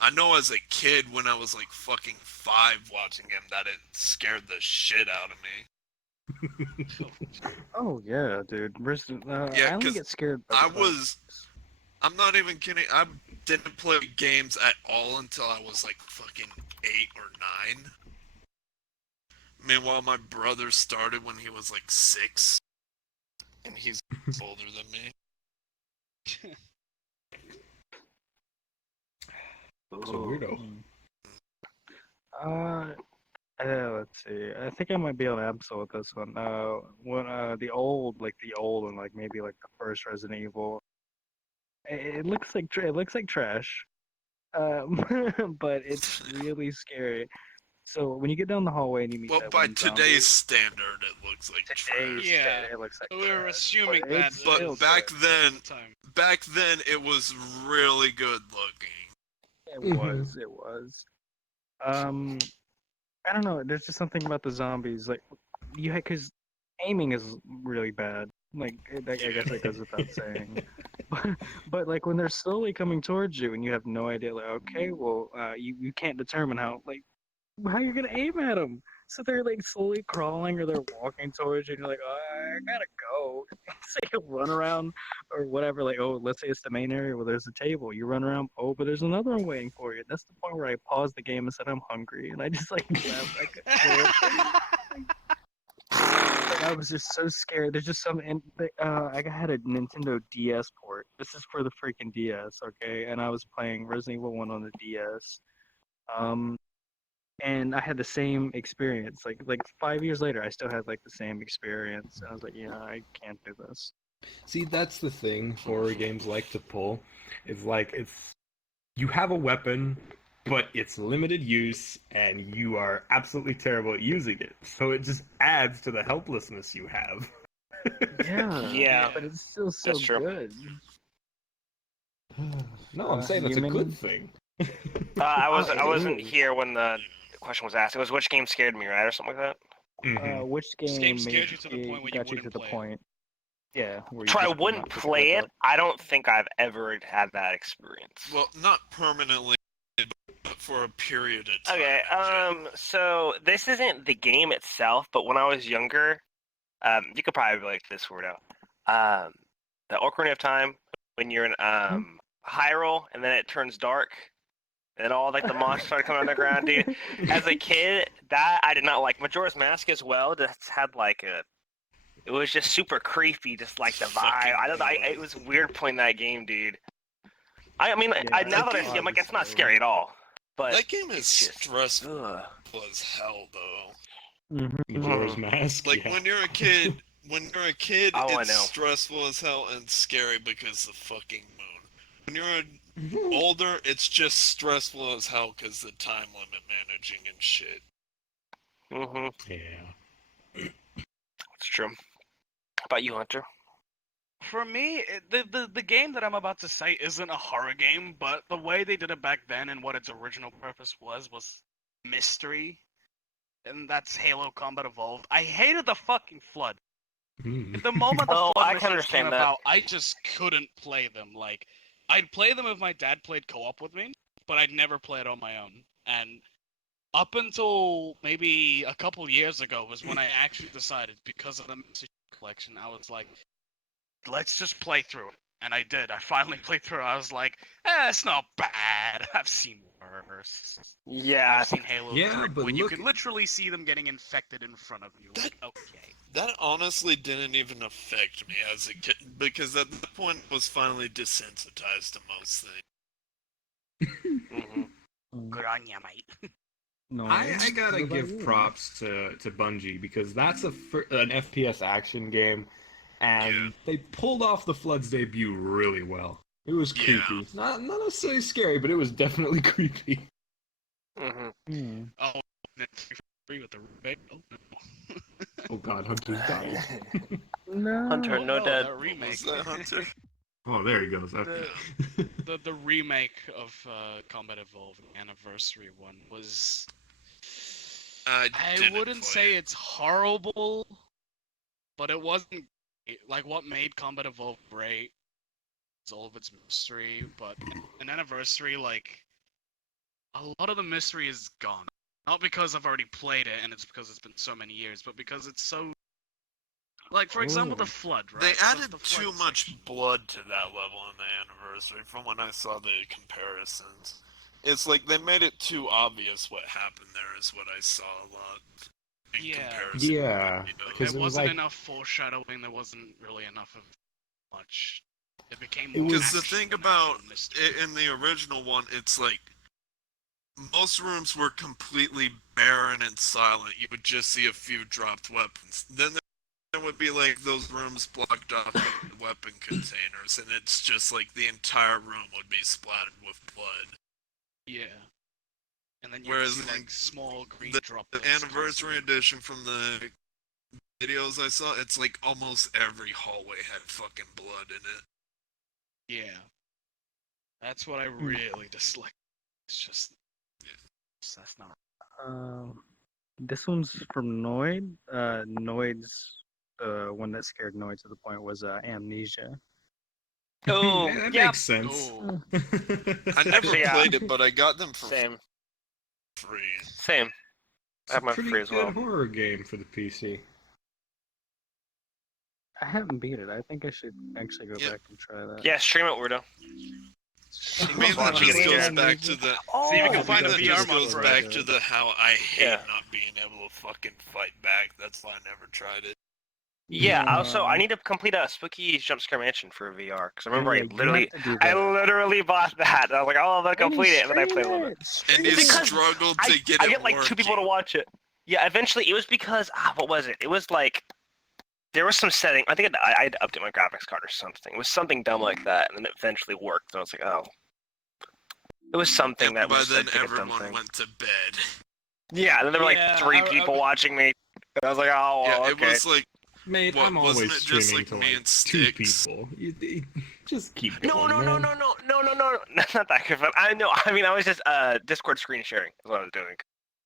I know as a kid, when I was like fucking 5 watching him, that it scared the shit out of me. Oh yeah, dude. Yeah, I only 'cause get scared. I'm not even kidding. I didn't play games at all until I was like fucking 8 or 9. Meanwhile, my brother started when he was like 6, and he's older than me. It's a weirdo. Let's see. I think I might be able to answer with this one. When the old and like maybe like the first Resident Evil. It looks like trash, but it's really scary. So when you get down the hallway and you meet Well, that by one zombie, today's standard, it looks like today's trash. Yeah. standard, it looks like We're trash, assuming but that. it's still But back trash. then, Time. it was really good looking. It was. I don't know. There's just something about the zombies, like because aiming is really bad. Like I guess that goes without saying. But like when they're slowly coming towards you and you have no idea, like okay, well, you can't determine how you're gonna aim at them. So they're like slowly crawling or they're walking towards you, and you're like, oh, I gotta go. So you run around or whatever. Like, oh, let's say it's the main area where there's a table. You run around. Oh, but there's another one waiting for you. That's the point where I paused the game and said I'm hungry, and I just like left. I could like, I was just so scared. There's just some. I had a Nintendo DS port. This is for the freaking DS, okay? And I was playing Resident Evil 1 on the DS. And I had the same experience. Like 5 years later, I still had like the same experience. And I was like, yeah, I can't do this. See, that's the thing horror games like to pull. Is like you have a weapon, but it's limited use, and you are absolutely terrible at using it. So it just adds to the helplessness you have. Yeah. But it's still so That's true. good. No, I'm saying that's a Human- good thing. I it wasn't is. here when the question was asked. It was which game scared me, right, or something like that. Mhm. Which game, game scared you to the point where you got you to wouldn't the play it? point? Yeah. Where you So I just would wouldn't not pick play back it. up. I don't think I've ever had that experience. Well, not permanently, but for a period of time. Okay, so this isn't the game itself, but when I was younger, you could probably relate to this word out. The Ocarina of Time, when you're in Hyrule, and then it turns dark, and then all like the monsters started coming underground, dude. As a kid, that I did not like. Majora's Mask as well. Just had like it was just super creepy, just like the vibe. It was weird playing that game, dude. I mean, Yeah, now that I see, I'm like, it's not scary at all. But That game is it's just, stressful ugh. as hell, though. Majora's Mask. Like yeah. when you're a kid, Oh, I it's know. stressful as hell and scary because the fucking moon. When you're older, it's just stressful as hell because the time limit managing and shit. Yeah. It's true. How about you, Hunter? For me, the game that I'm about to say isn't a horror game, but the way they did it back then and what its original purpose was mystery, and that's Halo Combat Evolved. I hated the fucking flood. Mm. The moment the Oh, flood I can missions came understand that. about, I just couldn't play them. Like, I'd play them if my dad played co-op with me, but I'd never play it on my own. And up until maybe a couple years ago was when I actually decided, because of the message collection, I was like, let's just play through it. And I did. I finally played through it. I was like, it's not bad. I've seen worse. Yeah, I've seen Halo Yeah, 3 but when you look- can literally see them getting infected in front of you. Like, okay. That honestly didn't even affect me as a kid because at that point I was finally desensitized to most things. Mhm. Good on ya, mate. No. I gotta What about give you? props to Bungie because that's an FPS action game, and they pulled off the Flood's debut really well. It was Yeah. creepy, not necessarily scary, but it was definitely creepy. Hmm. Hmm. Oh, free with the remake. Oh no. Oh God, Hunter's dying. No. Hunter, Oh, no no, dead. that remake. Was that Hunter? Oh, there he goes. Okay. The remake of Combat Evolved Anniversary one was. I didn't wouldn't play say it. it's horrible, but it wasn't like what made Combat Evolved great. It's all of its mystery, but an Anniversary, like a lot of the mystery is gone. Not because I've already played it and it's because it's been so many years, but because it's so. Like for example, the Oh. Flood, right? They added The Flood too much section. blood to that level in the anniversary from when I saw the comparisons. It's like they made it too obvious what happened there is what I saw a lot in Yeah. comparison. Yeah, to videos. 'cause There it was wasn't like- enough foreshadowing. There wasn't really enough of much. It became It more was- Because the action thing than about actual mystery. in the original one, it's like most rooms were completely barren and silent. You would just see a few dropped weapons. Then there would be like those rooms blocked off with weapon containers, and it's just like the entire room would be splattered with blood. Yeah. And then you Whereas see in like small green The droplets. anniversary constantly. edition from the videos I saw, it's like almost every hallway had fucking blood in it. Yeah. That's what I really dislike. It's just. That's not. This one's from Noid. Noid's the one that scared Noid to the point was Amnesia. Oh, that yeah. makes sense. Oh. I never Actually, yeah. played it, but I got them for Same. free. Same. It's I a have mine pretty free as good well. horror game for the PC. I haven't beat it. I think I should actually go Yep. back and try that. Yeah, stream it, Weirdo. I mean, that watching just it goes again. back to the. See if you Oh, can find a that VR just mod goes for it. back to the how I hate Yeah. not being able to fucking fight back. That's why I never tried it. Yeah. Yeah. Also, I need to complete a Spooky Jump Scare Mansion for VR because I remember Yeah, I you literally, have to do I that. literally bought that. And I was like, oh, I'm gonna complete it, and then I played a little bit. And you Because struggled to get I it get like working. 2 people to watch it. Yeah, eventually it was because what was it? It was like there was some setting. I think I had to update my graphics card or something. It was something dumb like that, and then it eventually worked. And I was like, oh, it was something And that by was then, like, a dumb everyone thing. went to bed. Yeah, and then there were Yeah, like 3 I- people watching me. And I was like, oh, Yeah, well, it okay. was like Mate, What, I'm wasn't always it just, streaming like, to me like and 2 Sticks? people. Just keep No, going, no, no, man. no, not that good. I know. I mean, I was just Discord screen sharing. Is what I was doing.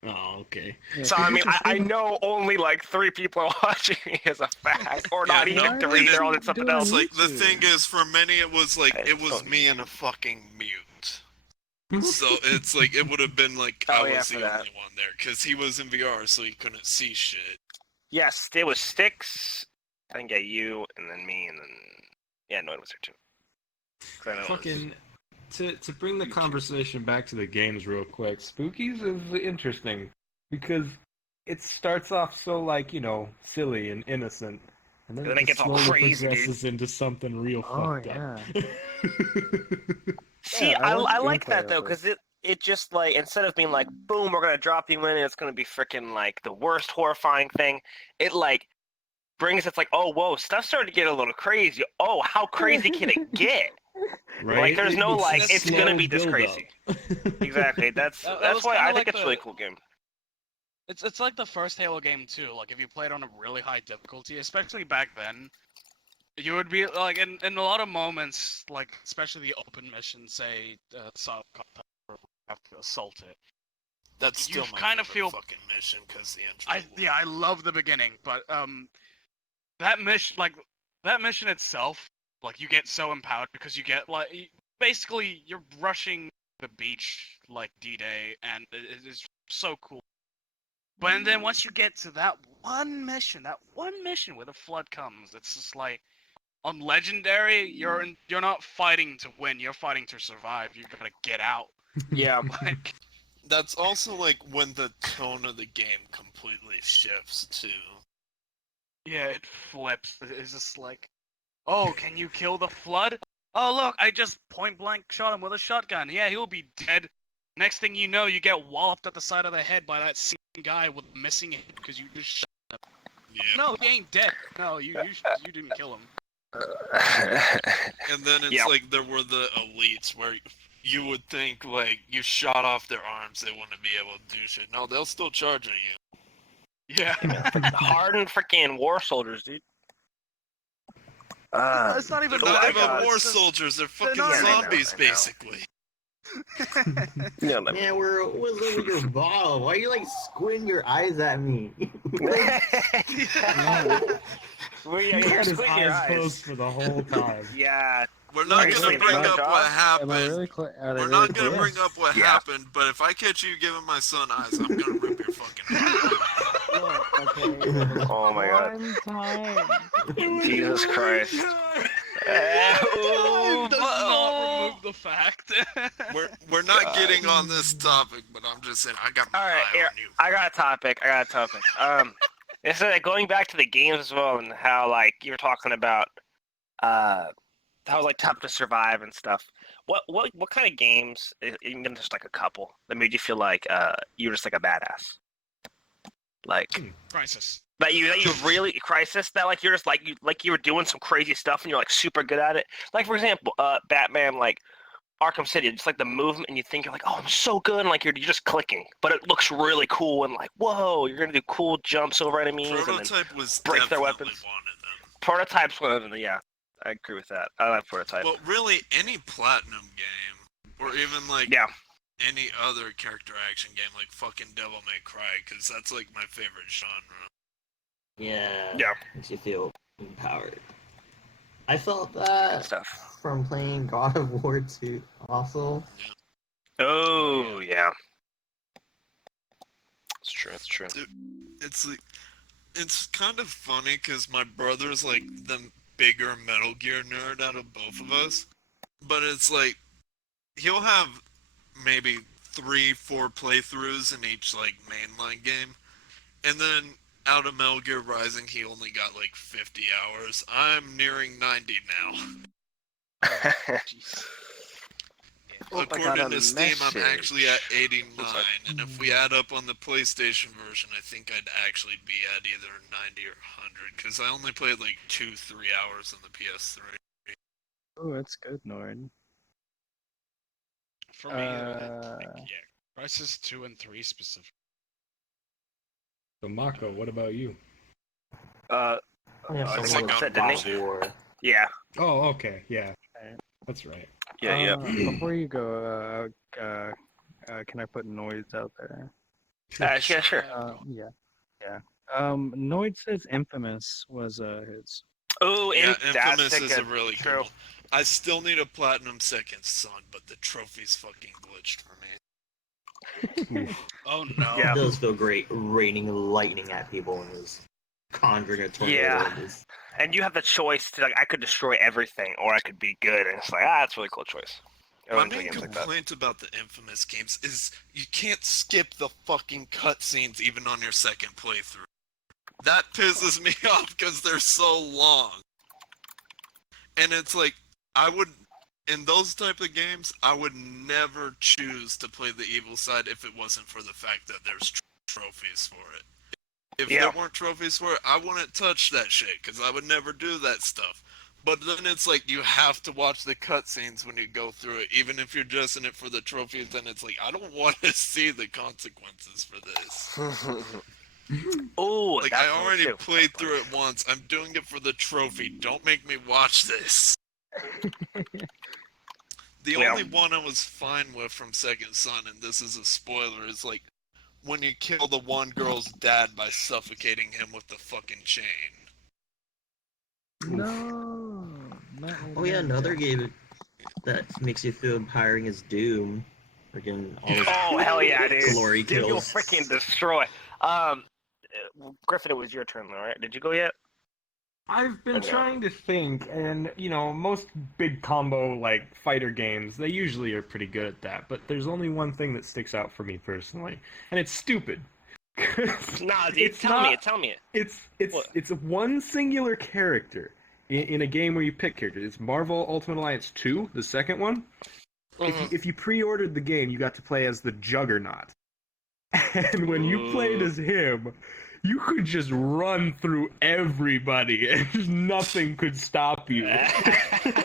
Oh, okay. Yeah, So 'cause I you mean, can I stream- know only like 3 people are watching me as a fact, or not Yeah, even no, 3. and They're all it- in something doing else. It's like the YouTube. thing is, for many, it was like Hey, it was don't- me and a fucking mute. So it's like it would have been like Oh, I yeah, was for the that. only one there because he was in VR, so he couldn't see shit. Yes, there was Sticks. I think you, and then me, and then yeah, no one was there too. 'Cause I know it was- Fucking to bring the conversation back to the games real quick. Spookies is interesting because it starts off so like silly and innocent, and then And then it it gets just all slowly crazy, dude. progresses into something real Oh, fucked up. See, Yeah, I I like like gameplay that though, of it. because it just like instead of being like boom, we're gonna drop you in, and it's gonna be freaking like the worst horrifying thing. It like brings it's like, oh whoa, stuff started to get a little crazy. Oh, how crazy can it get? Right? Like there's no like a it's gonna slow be this build-up. crazy. Exactly. That's That that's was why kinda I think like it's a really the- cool game. It's like the first Halo game too. Like if you played on a really high difficulty, especially back then, you would be like in a lot of moments, like especially the open mission, say assault have to assault it. That's You still my kinda favorite feel- fucking mission because the intro. I love the beginning, but that mission itself, like you get so empowered because you get like basically you're rushing the beach like D-Day, and it is so cool. But then once you get to that one mission where the flood comes, it's just like on legendary, you're not fighting to win, you're fighting to survive. You gotta get out. Yeah. Like That's also like when the tone of the game completely shifts too. yeah, it flips. It's just like, oh, can you kill the flood? Oh look, I just point blank shot him with a shotgun. Yeah, he'll be dead. Next thing you know, you get walloped at the side of the head by that same guy with a missing head because you just shot him. Yeah. No, he ain't dead. No, you didn't kill him. And then it's Yeah. like there were the elites where you would think like you shot off their arms, they wouldn't be able to do shit. No, they'll still charge at you. Yeah. Hardened freaking war soldiers, dude. It's not even They're not my even God, war it's just- soldiers, they're fucking not- zombies, I know. basically. Yeah, Man, what's up with your ball? Why are you like squinting your eyes at me? Well, He yeah, you're had his squinting your eyes eyes. closed for the whole time. Yeah. We're not Are you gonna saying bring my up job? what Am I happened. really are they We're really not gonna close? bring up what Yeah. happened, but if I catch you giving my son eyes, I'm gonna rip your fucking head off. Look, okay. Oh my God. One time. Jesus Christ. It does not remove the fact. We're not God. getting on this topic, but I'm just saying I got my All right, eye here, on you. I got a topic. It's like going back to the games as well, and how like you were talking about, how it's like tough to survive and stuff. What kind of games, even just like a couple, that made you feel like you were just like a badass? Like Crisis. that you really Crisis, that like you're just like you were doing some crazy stuff and you're like super good at it. Like for example, Batman, like Arkham City, just like the movement, and you think you're like, oh, I'm so good, and like you're just clicking, but it looks really cool, and like, whoa, you're gonna do cool jumps over enemies, and then Prototype was break their definitely weapons. one of them. Prototype's one of them. Yeah, I agree with that. I like Prototype. Well, really, any platinum game, or even like Yeah. any other character action game, like fucking Devil May Cry, because that's like my favorite genre. Yeah. Yeah. Makes you feel empowered. I felt Good that stuff. from playing God of War 2 also. Oh yeah. It's true. It's true. It's like, it's kind of funny because my brother's like the bigger Metal Gear nerd out of both of us, but it's like he'll have maybe 3-4 playthroughs in each like mainline game, and then out of Metal Gear Rising he only got like 50 hours. I'm nearing 90 now. Jeez. Oh, I got According a to Steam, I'm message. actually at 89, Looks like- and if we add up on the PlayStation version, I think I'd actually be at either 90 or 100, because I only played like 2-3 hours on the PS3. Oh, that's good, Nord. For me, yeah, Crisis 2 and 3 specifically. So Mako, what about you? I have I someone think with that, God didn't of War. Yeah. Oh, okay, yeah, that's right. Yeah. Before you go, can I put Noise out there? Yeah. Sure. Yeah. Noid says Infamous was his. Oh, Yeah, that's Infamous is a good. really True. good one. I still need a Platinum Second Son, but the trophy's fucking glitched for me. Oh no. Yeah. It does feel great raining lightning at people and just conjuring a tornado. Yeah. and just- And you have the choice to like, I could destroy everything, or I could be good, and it's like, that's a really cool choice. My Everyone main plays games like that. complaint about the Infamous games is you can't skip the fucking cutscenes even on your second playthrough. That pisses me off because they're so long. And it's like, in those type of games, I would never choose to play the evil side if it wasn't for the fact that there's trophies for it. If Yeah. there weren't trophies for it, I wouldn't touch that shit because I would never do that stuff. But then it's like you have to watch the cutscenes when you go through it, even if you're just in it for the trophies. Then it's like I don't want to see the consequences for this. Oh, Like I already played through it once. I'm doing it for the trophy. Don't make me watch this. The Yeah. only one I was fine with from Second Son, and this is a spoiler, is like when you kill the one girl's dad by suffocating him with the fucking chain. No. Oh yeah, another game that makes you feel empowering is Doom. Freaking all those Oh hell yeah, dude! glory Dude, you'll kills. freaking destroy. Griffin, it was your turn though, right? Did you go yet? I've been Okay. trying to think, and most big combo like fighter games, they usually are pretty good at that. But there's only one thing that sticks out for me personally, and it's stupid. Nah, dude, It's tell me not- it. Tell me it. What? It's one singular character in a game where you pick characters. It's Marvel Ultimate Alliance 2, the second one. if you pre-ordered the game, you got to play as the Juggernaut. And when you played as him, you could just run through everybody and just nothing could stop you.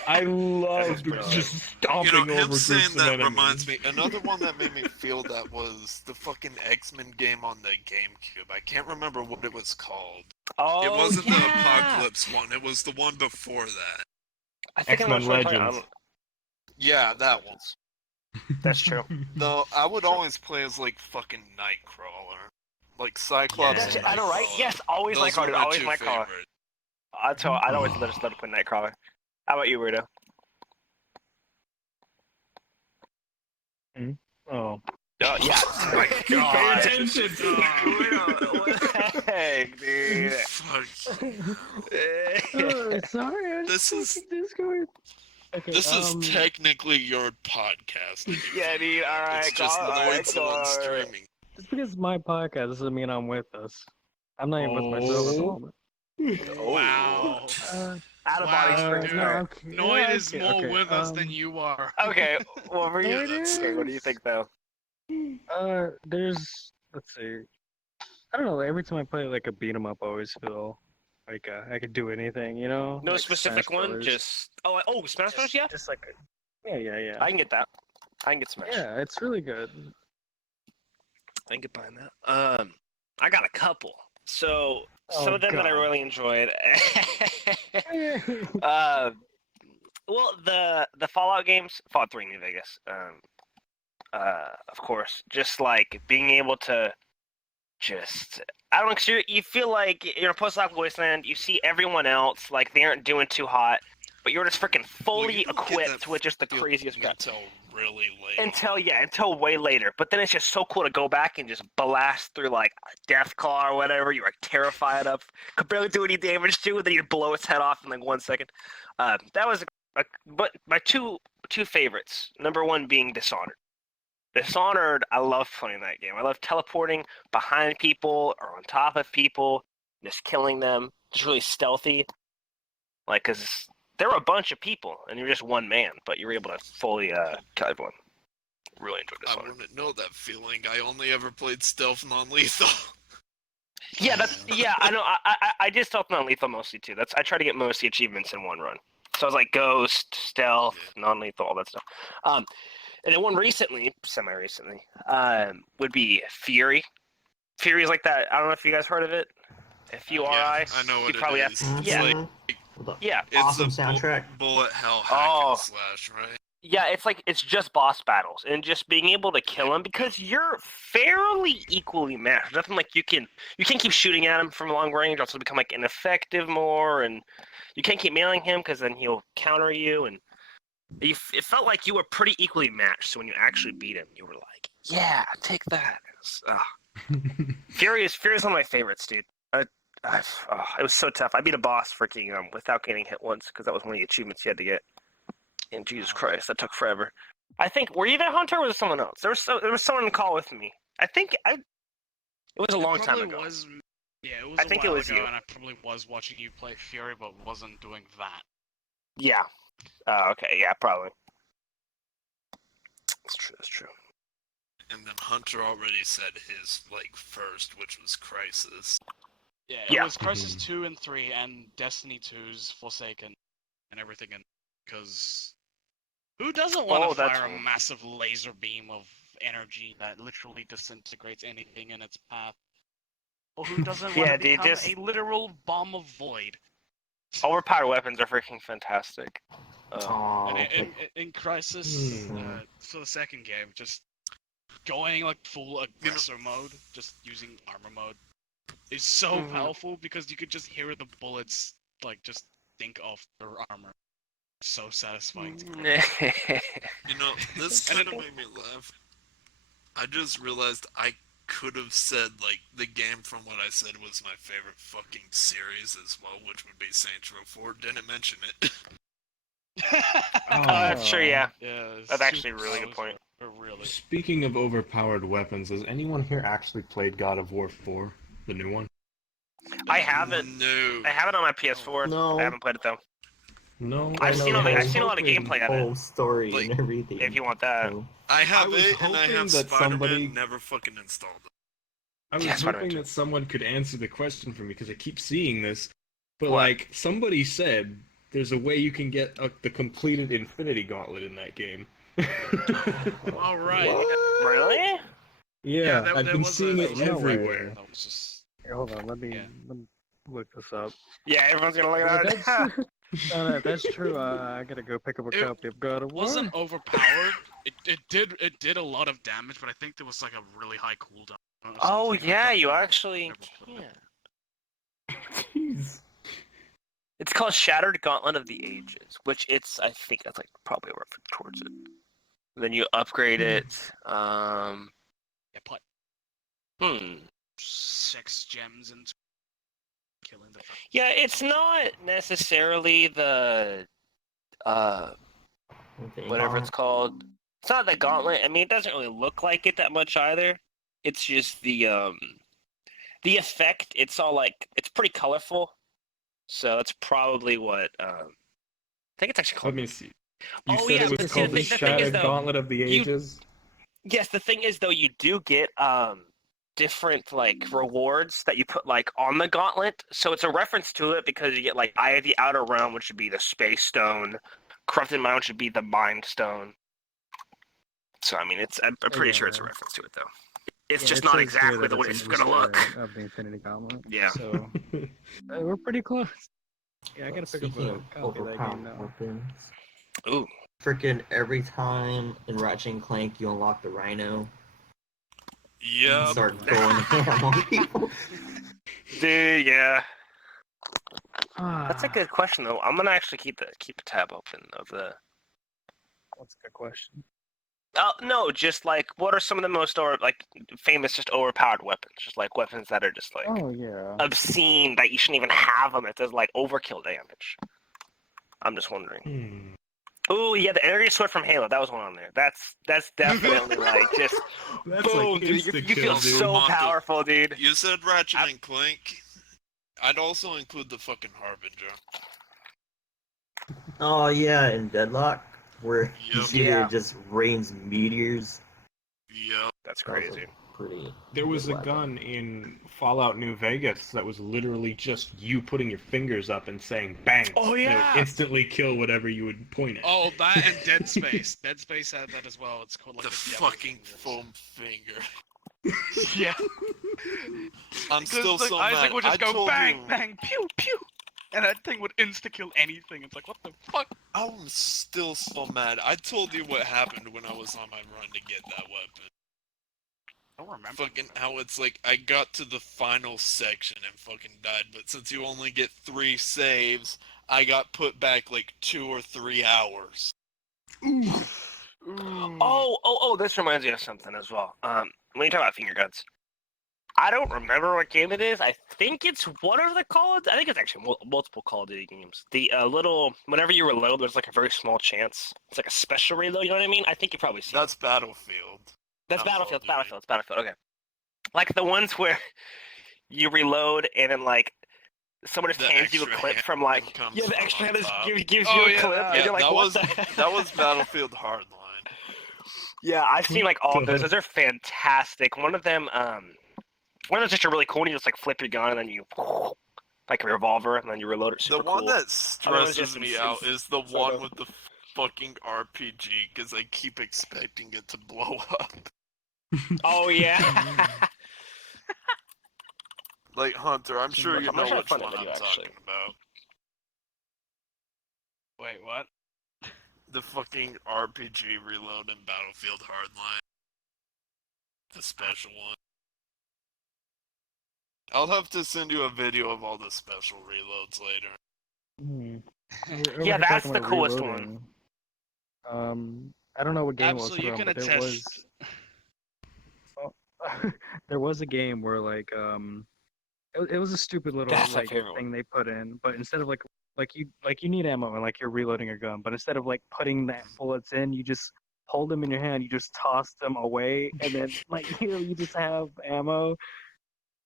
I loved just stomping him over saying groups of that enemies. reminds me. Another one that made me feel that was the fucking X-Men game on the GameCube. I can't remember what it was called. Oh, It wasn't the yeah. Apocalypse one. It was the one before that. I think I know X-Men what you're talking Legends. about. Yeah, that one. That's true. Though I would always play as like fucking Nightcrawler, like Cyclops. That's and it. I know, right? Nightcrawler. Yes, always Those Nightcrawler. were my Always two Nightcrawler. favorites. I'd always just love to play Nightcrawler. How about you, Weirdo? Oh. Oh, yeah. Oh my Pay God. attention to What the heck, dude? Fuck. Oh, sorry. I This just is- fucking Discord. Okay, This is technically your podcast. Yeah, dude. All right, It's just Lloyd's the one go. streaming. Just because it's my podcast doesn't mean I'm with us. I'm not even with myself at the Oh. moment. Wow. Out of Wow, body dude. screen. no, Alright. I'm kidding. Noid Yeah, is okay, more okay, with us than you are. Okay, well, for you, There it what do you is. think, though? There's, let's see. I don't know. Every time I play like a beat 'em up, I always feel like I could do anything. You know? No Like specific Smash one, Brothers. just Smash Bros. Yeah, Just like yeah. I can get that. I can get Smash. Yeah, it's really good. I can get behind that. I got a couple. So some Oh, of them that I God. really enjoyed. Well, the Fallout games, Fallout 3 New Vegas. Of course, just like being able to I don't know, 'cause you feel like you're in a post-apocalyptic wasteland. You see everyone else, like they aren't doing too hot, but you're just freaking fully you don't get equipped that with just the feeling craziest crap. until really late. Until way later. But then it's just so cool to go back and just blast through like a Deathclaw or whatever you're like terrified of. Could barely do any damage to, and then you blow its head off in like 1 second. That was but my two favorites. Number one being Dishonored. Dishonored, I love playing that game. I love teleporting behind people or on top of people, just killing them. Just really stealthy. Like, because there were a bunch of people, and you're just one man, but you're able to fully kill everyone. Really enjoyed I Dishonored. wouldn't know that feeling. I only ever played stealth non-lethal. Yeah, I know. I did stealth non-lethal mostly too. I try to get most of the achievements in one run. So I was like ghost, stealth, non-lethal, all that stuff. And then one recently, semi-recently, would be Fury. Fury is like that. I don't know if you guys heard of it. F-U-R-I. Yeah, I know what you it probably is. have. It's Yeah, like yeah, it's Awesome a soundtrack. bullet hell hack Oh. and slash, right? yeah. It's just boss battles and just being able to kill him because you're fairly equally matched. Nothing like you can't keep shooting at him from long range. Also become like ineffective more, and you can't keep mailing him because then he'll counter you and. It felt like you were pretty equally matched. So when you actually beat him, you were like, "Yeah, take that." Fury is one of my favorites, dude. It was so tough. I beat a boss freaking without getting hit once because that was one of the achievements you had to get. And Jesus Christ, that took forever. I think were you that hunter or was it someone else? There was someone in call with me. It was a long time Probably ago. Was, yeah, it was I think it while was ago, you. and I probably was watching you play Fury, but wasn't doing that. Yeah. Okay. Yeah. Probably. That's true. And then Hunter already said his like first, which was Crisis. Yeah, Yeah. it was Crisis 2 and 3, and Destiny 2's Forsaken, and everything. Because who doesn't want to that's fire cool. a massive laser beam of energy that literally disintegrates anything in its path? Or who doesn't want Yeah, to dude, become just- a literal bomb of void? Overpowered weapons are freaking fantastic. Oh, And okay. in Crisis, Mhm. for the second game, just going like full aggressor mode, just using armor mode, is so Mhm. powerful because you could just hear the bullets like just think off their armor. So satisfying. To You know, this And kind of it- made me laugh. I just realized I could have said like the game from what I said was my favorite fucking series as well, which would be Saints Row 4. Didn't mention it. That's true. Yeah. Yeah, That's actually a super really good powerful, point. Really. Speaking of overpowered weapons, has anyone here actually played God of War 4, the new one? I have it. No. I have it on my PS4. No. I haven't played it though. No, I've no, seen no, I've seen a lot of hoping- gameplay of it. Whole story Like, and everything. If you want that. So, I have was it, and I hoping have that Spider-Man. somebody- Never fucking installed it. I was Yeah, Spider-Man hoping too. that someone could answer the question for me because I keep seeing this, but What? like somebody said, there's a way you can get the completed Infinity Gauntlet in that game. All right. what? Really? Yeah, there- I've there been was seeing a- it no way. everywhere. That was just. Here, hold on. Let me Yeah. look this up. Yeah, everyone's gonna look If at it. that's, if that's true, I gotta go pick up a It copy of God of War. Wasn't overpowered. It did a lot of damage, but I think there was like a really high cooldown. Or Oh something. I yeah, can't you remember. actually Never played it. can. Jeez. It's called Shattered Gauntlet of the Ages, which I think that's like probably a reference towards it. Then you upgrade it. Yeah, put Hmm. 6 gems into killing the. Yeah, it's not necessarily the whatever it's called. It's not the gauntlet. I mean, it doesn't really look like it that much either. It's just the effect. It's all like it's pretty colorful. So that's probably what I think it's actually Let called. me see. You Oh, said yeah, it was but called the the thing is, Shattered though, Gauntlet of the you- Ages. Yes, the thing is though, you do get different like rewards that you put like on the gauntlet. So it's a reference to it because you get like Eye of the Outer Realm, which would be the Space Stone. Corrupted Mind, which would be the Mind Stone. So I mean, I'm pretty sure it's a Yeah. reference to it though. It's Yeah, just it not says exactly here that the way it's it's an gonna look. Easter egg of the Infinity Gauntlet. Yeah. So we're pretty close. Yeah, I gotta pick up Speaking a of copy of that game overpowered now. weapons, Ooh. freaking every time in Ratchet and Clank you unlock the Rhino, you Yeah. start going ham on people. Dude, yeah. Ah, That's a good question though. I'm gonna actually keep a tab open of the. That's a good question. No, just like what are some of the most famous just overpowered weapons? Just like weapons that are just like Oh yeah. obscene that you shouldn't even have them. It does like overkill damage. I'm just wondering. Hmm. Oh yeah, the energy sword from Halo. That was one on there. That's definitely like just That's boom, like dude. You feel insta-kill, dude. so Monty. powerful, dude. You said Ratchet and Clank. I'd also include the fucking Harbinger. Oh yeah, in Deadlock, where you Yep. see Yeah. it just rains meteors. Yep. That's That was crazy. a pretty. There was a good weapon. gun in Fallout New Vegas that was literally just you putting your fingers up and saying bang. Oh, and it would yeah. instantly kill whatever you would point at. Oh, that and Dead Space. Dead Space had that as well. It's called like The devil fucking fingers. foam finger. Yeah. I'm still Because so Isaac mad. would just I go told bang, you, bang, pew, pew, and that thing would insta kill anything. It's like, what the fuck? I'm still so mad. I told you what happened when I was on my run to get that weapon. I don't remember. Fucking how it's like I got to the final section and fucking died, but since you only get 3 saves, I got put back like 2 or 3 hours. Oh, this reminds me of something as well. When you talk about finger guns, I don't remember what game it is. I think it's one of the Call of. I think it's actually multiple Call of Duty games. The little whenever you reload, there's like a very small chance. It's like a special reload. You know what I mean? I think you probably seen. That's Battlefield. That's not Call of Battlefield. Duty. Battlefield. Battlefield. Okay. Like the ones where you reload and then like someone just The hands you a extra clip hand from like comes the from extra on hand top. gives Oh, you a yeah, clip that- and you're like, that what was the heck? that was Battlefield Hardline. Yeah, I've seen like all of those. Those are fantastic. One of them, one of them's just a really cool. You just like flip your gun and then you like a revolver and then you reload it. The Super one cool. that Otherwise, stresses just me in- out is the sort one of. with the fucking RPG because I keep expecting it to blow up. Oh yeah. Like Hunter, I'm sure you I'm know gonna try to which find one that I'm video, actually. talking about. Wait, what? The fucking RPG reload in Battlefield Hardline. The special one. I'll have to send you a video of all the special reloads later. Yeah, that's the coolest one. I don't know what game Absolutely, it you was can from, but there attest. was there was a game where like it was a stupid little That's my like favorite thing they put in, but instead of like you need ammo and like you're reloading your gun, but instead of like putting that bullets in, you just hold them in your hand, you just toss them away, and then like you just have ammo.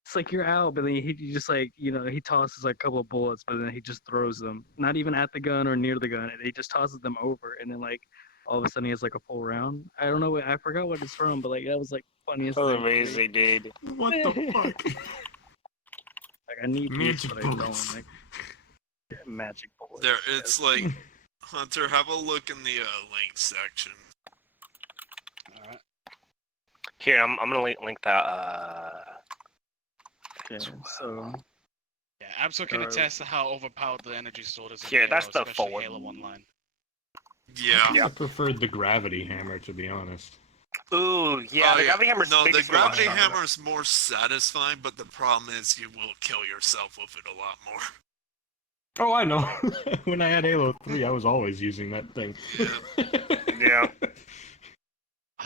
It's like you're out, but then he just like he tosses like a couple of bullets, but then he just throws them, not even at the gun or near the gun. He just tosses them over, and then like all of a sudden he has like a full round. I don't know I forgot what it's from, but like that was like funniest That was thing. to me. amazing, dude. What the fuck? Like I need these, Magic but I don't. bullets. Like magic bullets. There, it's like Hunter. Have a look in the link section. Alright. Here, I'm gonna link that. Okay, so Yeah, Absol can attest to how overpowered the energy sword is in Here, Halo, that's the especially forward. Halo Online. Yeah. I preferred the gravity hammer, to be honest. Ooh, yeah, Oh, the gravity hammer. No, the gravity hammer is more satisfying, but the problem is you will kill yourself with it a lot more. Oh, I know. When I had Halo 3, I was always using that thing. Yeah.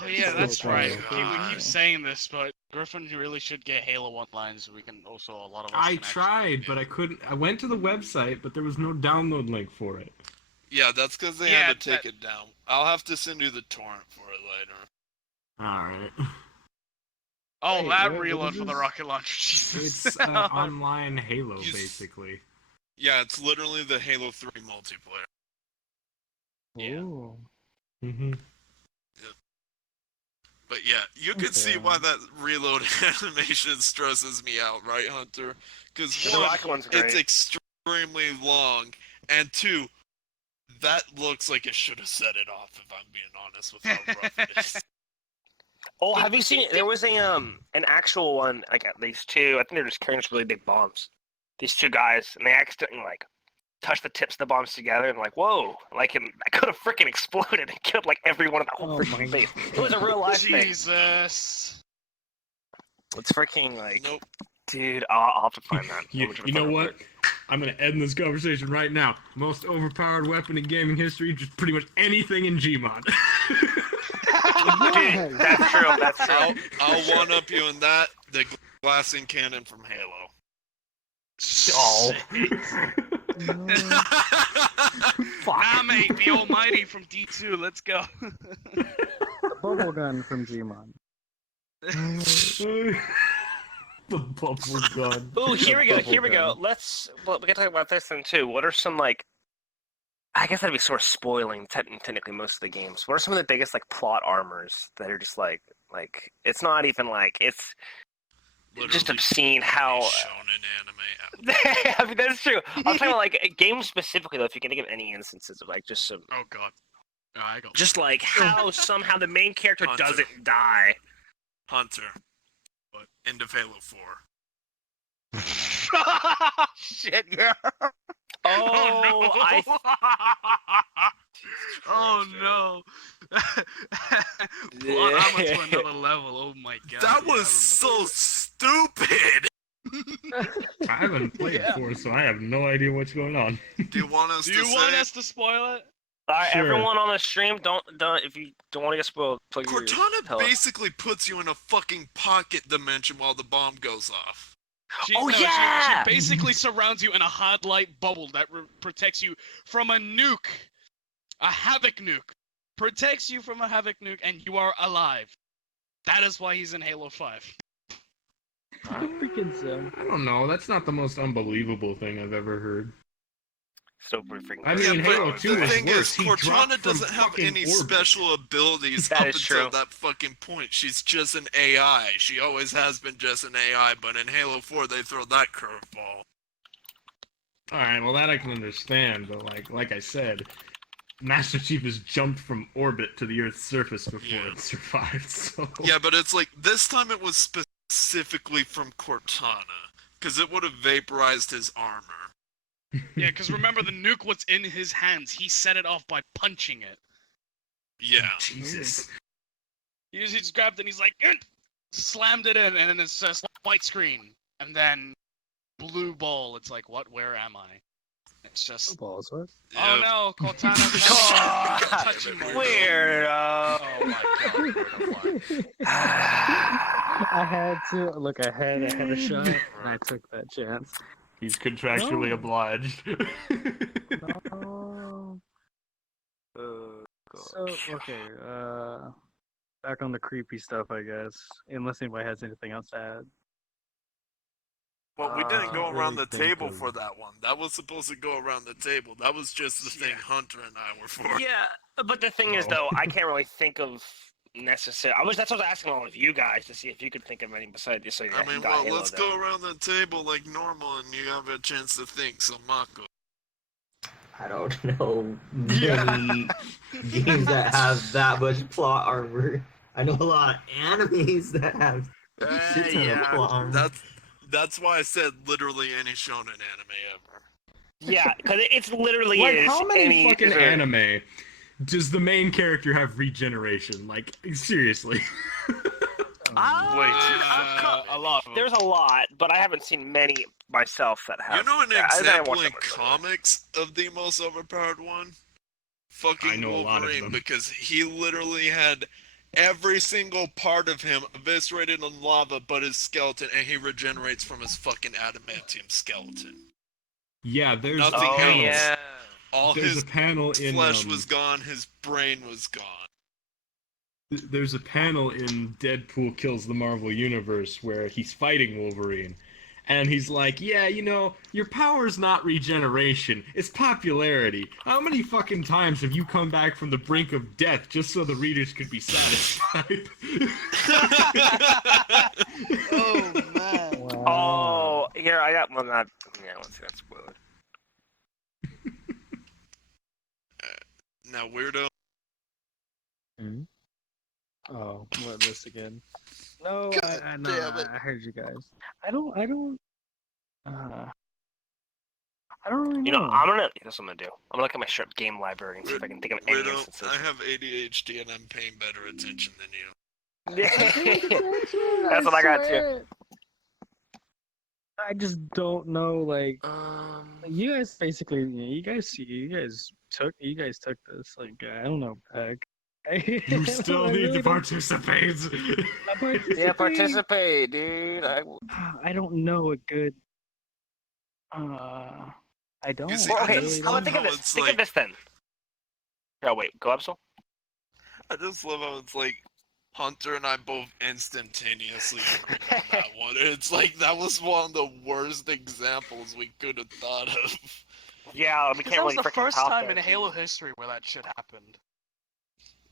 Oh yeah, So that's right. funny. We keep saying this, but Griffin really should get Halo Online so we can also a lot of us. I can tried, but I couldn't. I went to the website, but there was no download link for it. Yeah, that's because they Yeah, had to take it down. I'll have to send you the torrent for it later. Alright. Oh, Wait, that what reload is for the this? rocket launcher. Jesus. It's online Halo, You s- basically. Yeah, it's literally the Halo 3 multiplayer. Yeah. Ooh. Mm-hmm. But yeah, you can see Okay. why that reload animation stresses me out, right, Hunter? Because The one, rocket one's great. it's extremely long, and two, that looks like it should have set it off, if I'm being honest with how rough it is. Oh, have you seen it? There was an actual one, like at least two. I think they're just carrying just really big bombs. These two guys, and they accidentally like touch the tips of the bombs together, and like, whoa, like I could have freaking exploded and killed like everyone in the whole Oh freaking my base. It was a real life thing. Jesus. It's freaking like, Nope. dude, I'll have to find that. You know what? I'm gonna end this conversation right now. Most overpowered weapon in gaming history, just pretty much anything in Gmod. Dude, that's true. That's true. I'll one up you in that. The glassing cannon from Halo. Oh. Nah, mate, the Almighty from D2. Let's go. The bubble gun from Gmon. The bubble gun. Ooh, here we go. Bubble Here we go. gun. We can talk about this then too. What are some like? I guess that'd be sort of spoiling technically most of the games. What are some of the biggest like plot armors that are just like it's not even like it's just Literally obscene how. shonen anime. I mean that's true. I'm talking about like games specifically though. If you can think of any instances of like just some, Oh god. I got just like how somehow the main character Hunter. doesn't die. Hunter. But end of Halo 4. Shit, yeah. Oh, I. Oh no. Plot armor to another level. Oh my god. That yeah, I was so stupid! I haven't played before, so I have no idea what's going on. Do you want us Do to you want say us to spoil it? All right, Sure. everyone on the stream, don't if you don't want to get spoiled, plug your ears. Cortana Tell us. basically puts you in a fucking pocket dimension while the bomb goes off. Oh, yeah! She basically surrounds you in a hard light bubble that protects you from a nuke, a havoc nuke. Protects you from a havoc nuke, and you are alive. That is why he's in Halo 5. Freaking Zim. I don't know. That's not the most unbelievable thing I've ever heard. So pretty freaking. I mean, Yeah, Halo but 2 the is thing worse. is, He dropped Cortana from doesn't have fucking any orbit. special abilities That up is until true. that fucking point. She's just an AI. She always has been just an AI, but in Halo 4 they throw that curveball. Alright, well that I can understand, but like I said, Master Chief has jumped from orbit to the Earth's surface before Yeah. it survived, so... Yeah, but it's like, this time it was specifically from Cortana, because it would have vaporized his armor. Yeah, because remember, the nuke was in his hands. He set it off by punching it. Yeah. Jesus. He just grabbed it and he's like, "Eh," slammed it in, and then it's a white screen. And then blue ball. It's like, what? Where am I? It's just, Balls, what? oh Yeah. no, Cortana's God, touching my Weirdo. Oh my god, Weirdo. I had to look. I had a shot, and I took that chance. He's contractually No. obliged. No. So okay, back on the creepy stuff, I guess. Unless anybody has anything else to add. Well, we didn't go Can't around really the think table of- for that one. That was supposed to go around the table. That was just the thing Yeah. Hunter and I were for. Yeah, but the thing is, No. though, I can't really think of necessarily. That's what I was asking all of you guys to see if you could think of any besides this. So I mean, got well, Halo, let's though. go around the table like normal, and you have a chance to think. So, Mako. I don't know Yeah. many games that have that much plot armor. I know a lot of animes that have shit ton of plot armor. That's why I said literally any shonen anime ever. Yeah, because it's literally Like, is how many any fucking is there- anime does the main character have regeneration? Like, seriously. A lot. Of them. There's a lot, but I haven't seen many myself that have. You know an that. I didn't example watch in that much, comics of the most overpowered one? Fucking I know a lot of Wolverine, them. because he literally had every single part of him eviscerated in lava but his skeleton, and he regenerates from his fucking adamantium skeleton. Yeah, there's Nothing a Oh panel. yeah. All There's his a panel in flesh was gone, his brain was gone. There's a panel in Deadpool Kills the Marvel Universe where he's fighting Wolverine. And he's like, yeah, you know, your power's not regeneration, it's popularity. How many fucking times have you come back from the brink of death just so the readers could be satisfied? Oh man. Oh, here I got one. That yeah, let's see that spoiled. Now, weirdo. Hmm? Oh, what this again? No, God I damn it. I heard you guys. I don't really know. You know, I'm gonna. That's what I'm gonna do. I'm gonna look at my strip game library and see if I can think of any Weirdo, instances. I have ADHD and I'm paying better attention than you. That's what I got too. I just don't know, like you guys basically, you guys took this. Like I don't know, Peg. You still I need really to don't- participate. Yeah, participate, dude. I don't know a good. I don't. You see, Well, I okay, just how love about think of how this? it's Think like- of this then. Oh wait, go Absol. I just love how it's like Hunter and I both instantaneously agreed on that one. It's like that was one of the worst examples we could have thought of. Yeah, we Because can't that was really the freaking first top time that, in dude. Halo history where that shit happened.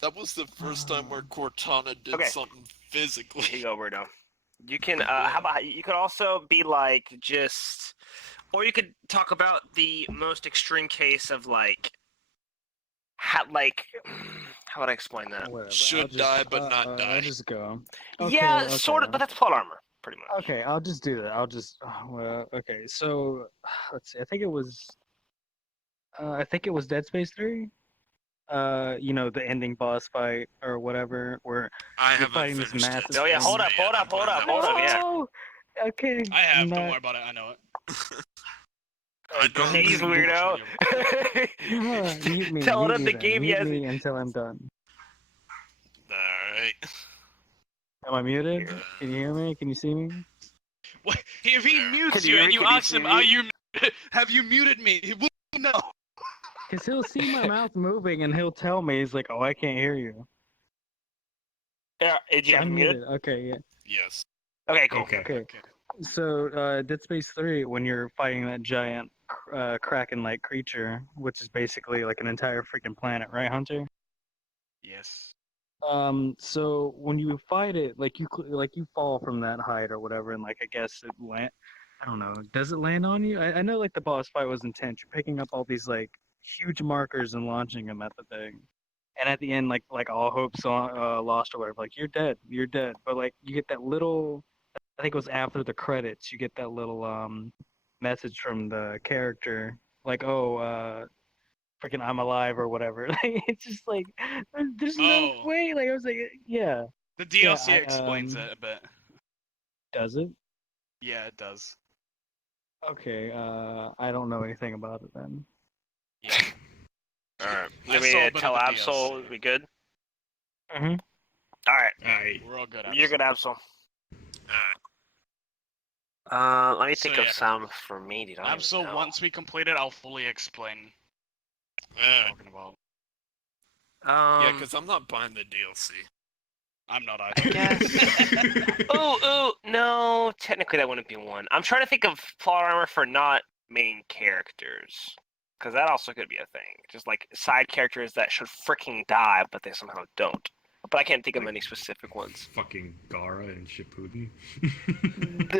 That was the first time where Cortana did Okay. something Here you physically. go, Weirdo. You can. How about you could also be like just, or you could talk about the most extreme case of like, how would I explain that? Whatever, Should I'll just, die but not I'll die. just go. Yeah, Okay, sort of, okay. but that's plot armor, pretty much. Okay, I'll just do that. I'll just okay. So let's see. I think it was Dead Space 3. You know, the ending boss fight or whatever, where I you're haven't fighting this finished massive it. Oh, yeah, hold up, yet. hold up, I'm hold playing up, that hold up, first. yeah. Oh, okay. I have. I'm Don't not- worry about it. I know it. I don't Jeez, think- weirdo. Mute me. Tell it mute up me the then, game, mute yes. me until I'm done. Alright. Am I muted? Can you hear me? Can you see me? What? If he mutes Could you you hear and me? you Could you ask him, see "Are me?" you? Have you muted me?" He will know. Because he'll see my mouth moving and he'll tell me, he's like, oh, I can't hear you. Yeah, did you So have I'm me muted? Okay, yeah. Yes. Okay, cool. Okay. Okay. So, Dead Space 3, when you're fighting that giant kraken-like creature, which is basically like an entire freaking planet, right, Hunter? Yes. So when you fight it, like you fall from that height or whatever, and like I guess it land. I don't know. Does it land on you? I know like the boss fight was intense. You're picking up all these like huge markers and launching them at the thing, and at the end, like all hopes lost or whatever. Like you're dead. But like you get that little. I think it was after the credits. You get that little message from the character, like freaking I'm alive or whatever. Like it's just like there's no Oh. way. Like I was like, yeah. The DLC I, explains it a bit. Does it? Yeah, it does. Okay. I don't know anything about it then. Yeah. Alright. I Let me saw a bit of tell the Absol, DLC. we good? Mm-hmm. Alright. Alright. We're all good. You're good, Absol. Let me So, think yeah. of some for me, dude. I don't even So know. once we complete it, I'll fully explain what I'm talking about. Yeah, Um, because I'm not buying the DLC. I'm not I either. guess. Oh, no. Technically, that wouldn't be one. I'm trying to think of plot armor for not main characters. Because that also could be a thing. Just like side characters that should freaking die, but they somehow don't. But I can't think of any specific ones. Fucking Gara and Shippuden.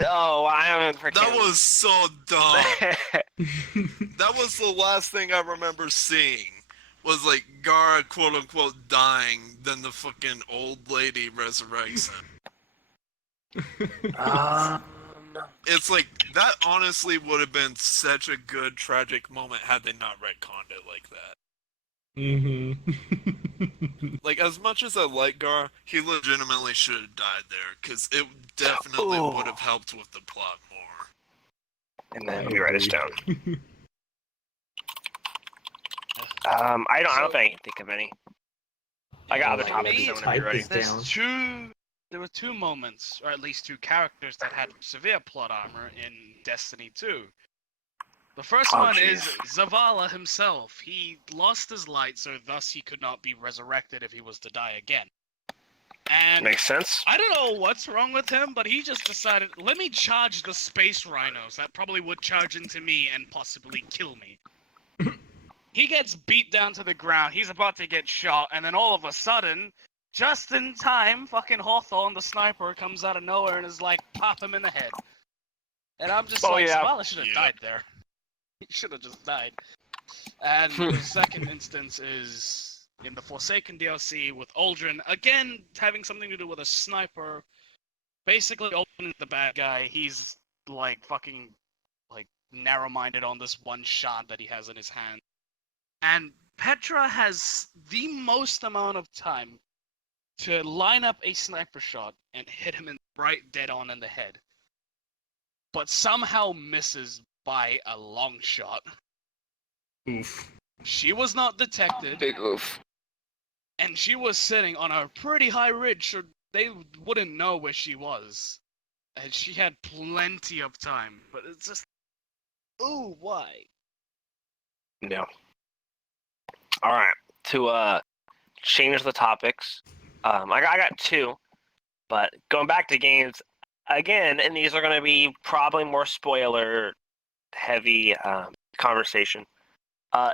Oh, I haven't freaking. That was so dumb. That was the last thing I remember seeing. Was like Gara quote unquote dying, then the fucking old lady resurrects him. It's like that honestly would have been such a good tragic moment had they not retconned it like that. Like as much as I like Gar, he legitimately should have died there because it definitely would have helped with the plot more. And then let me write this down. I don't think I can think of any. I got other Like, topics. me, So whenever type you're ready. this down. There were two moments, or at least two characters that had severe plot armor in Destiny 2. The first Oh, one jeez. is Zavala himself. He lost his light, so thus he could not be resurrected if he was to die again. And Makes sense. I don't know what's wrong with him, but he just decided, let me charge the space rhinos that probably would charge into me and possibly kill me. He gets beat down to the ground, he's about to get shot, and then all of a sudden, just in time, fucking Hawthorne, the sniper, comes out of nowhere and is like, pop him in the head. And I'm just Zavala should have died there. He should have just died. And the second instance is in the Forsaken DLC with Aldrin, again having something to do with a sniper. Basically, Aldrin is the bad guy. He's like fucking like narrow-minded on this one shot that he has in his hand. And Petra has the most amount of time to line up a sniper shot and hit him right dead on in the head. But somehow misses by a long shot. Oof. She was not detected, Big oof. and she was sitting on a pretty high ridge, so they wouldn't know where she was. And she had plenty of time, but it's just, ooh, why? No. All right. To change the topics, I got two, but going back to games again, and these are going to be probably more spoiler heavy conversation.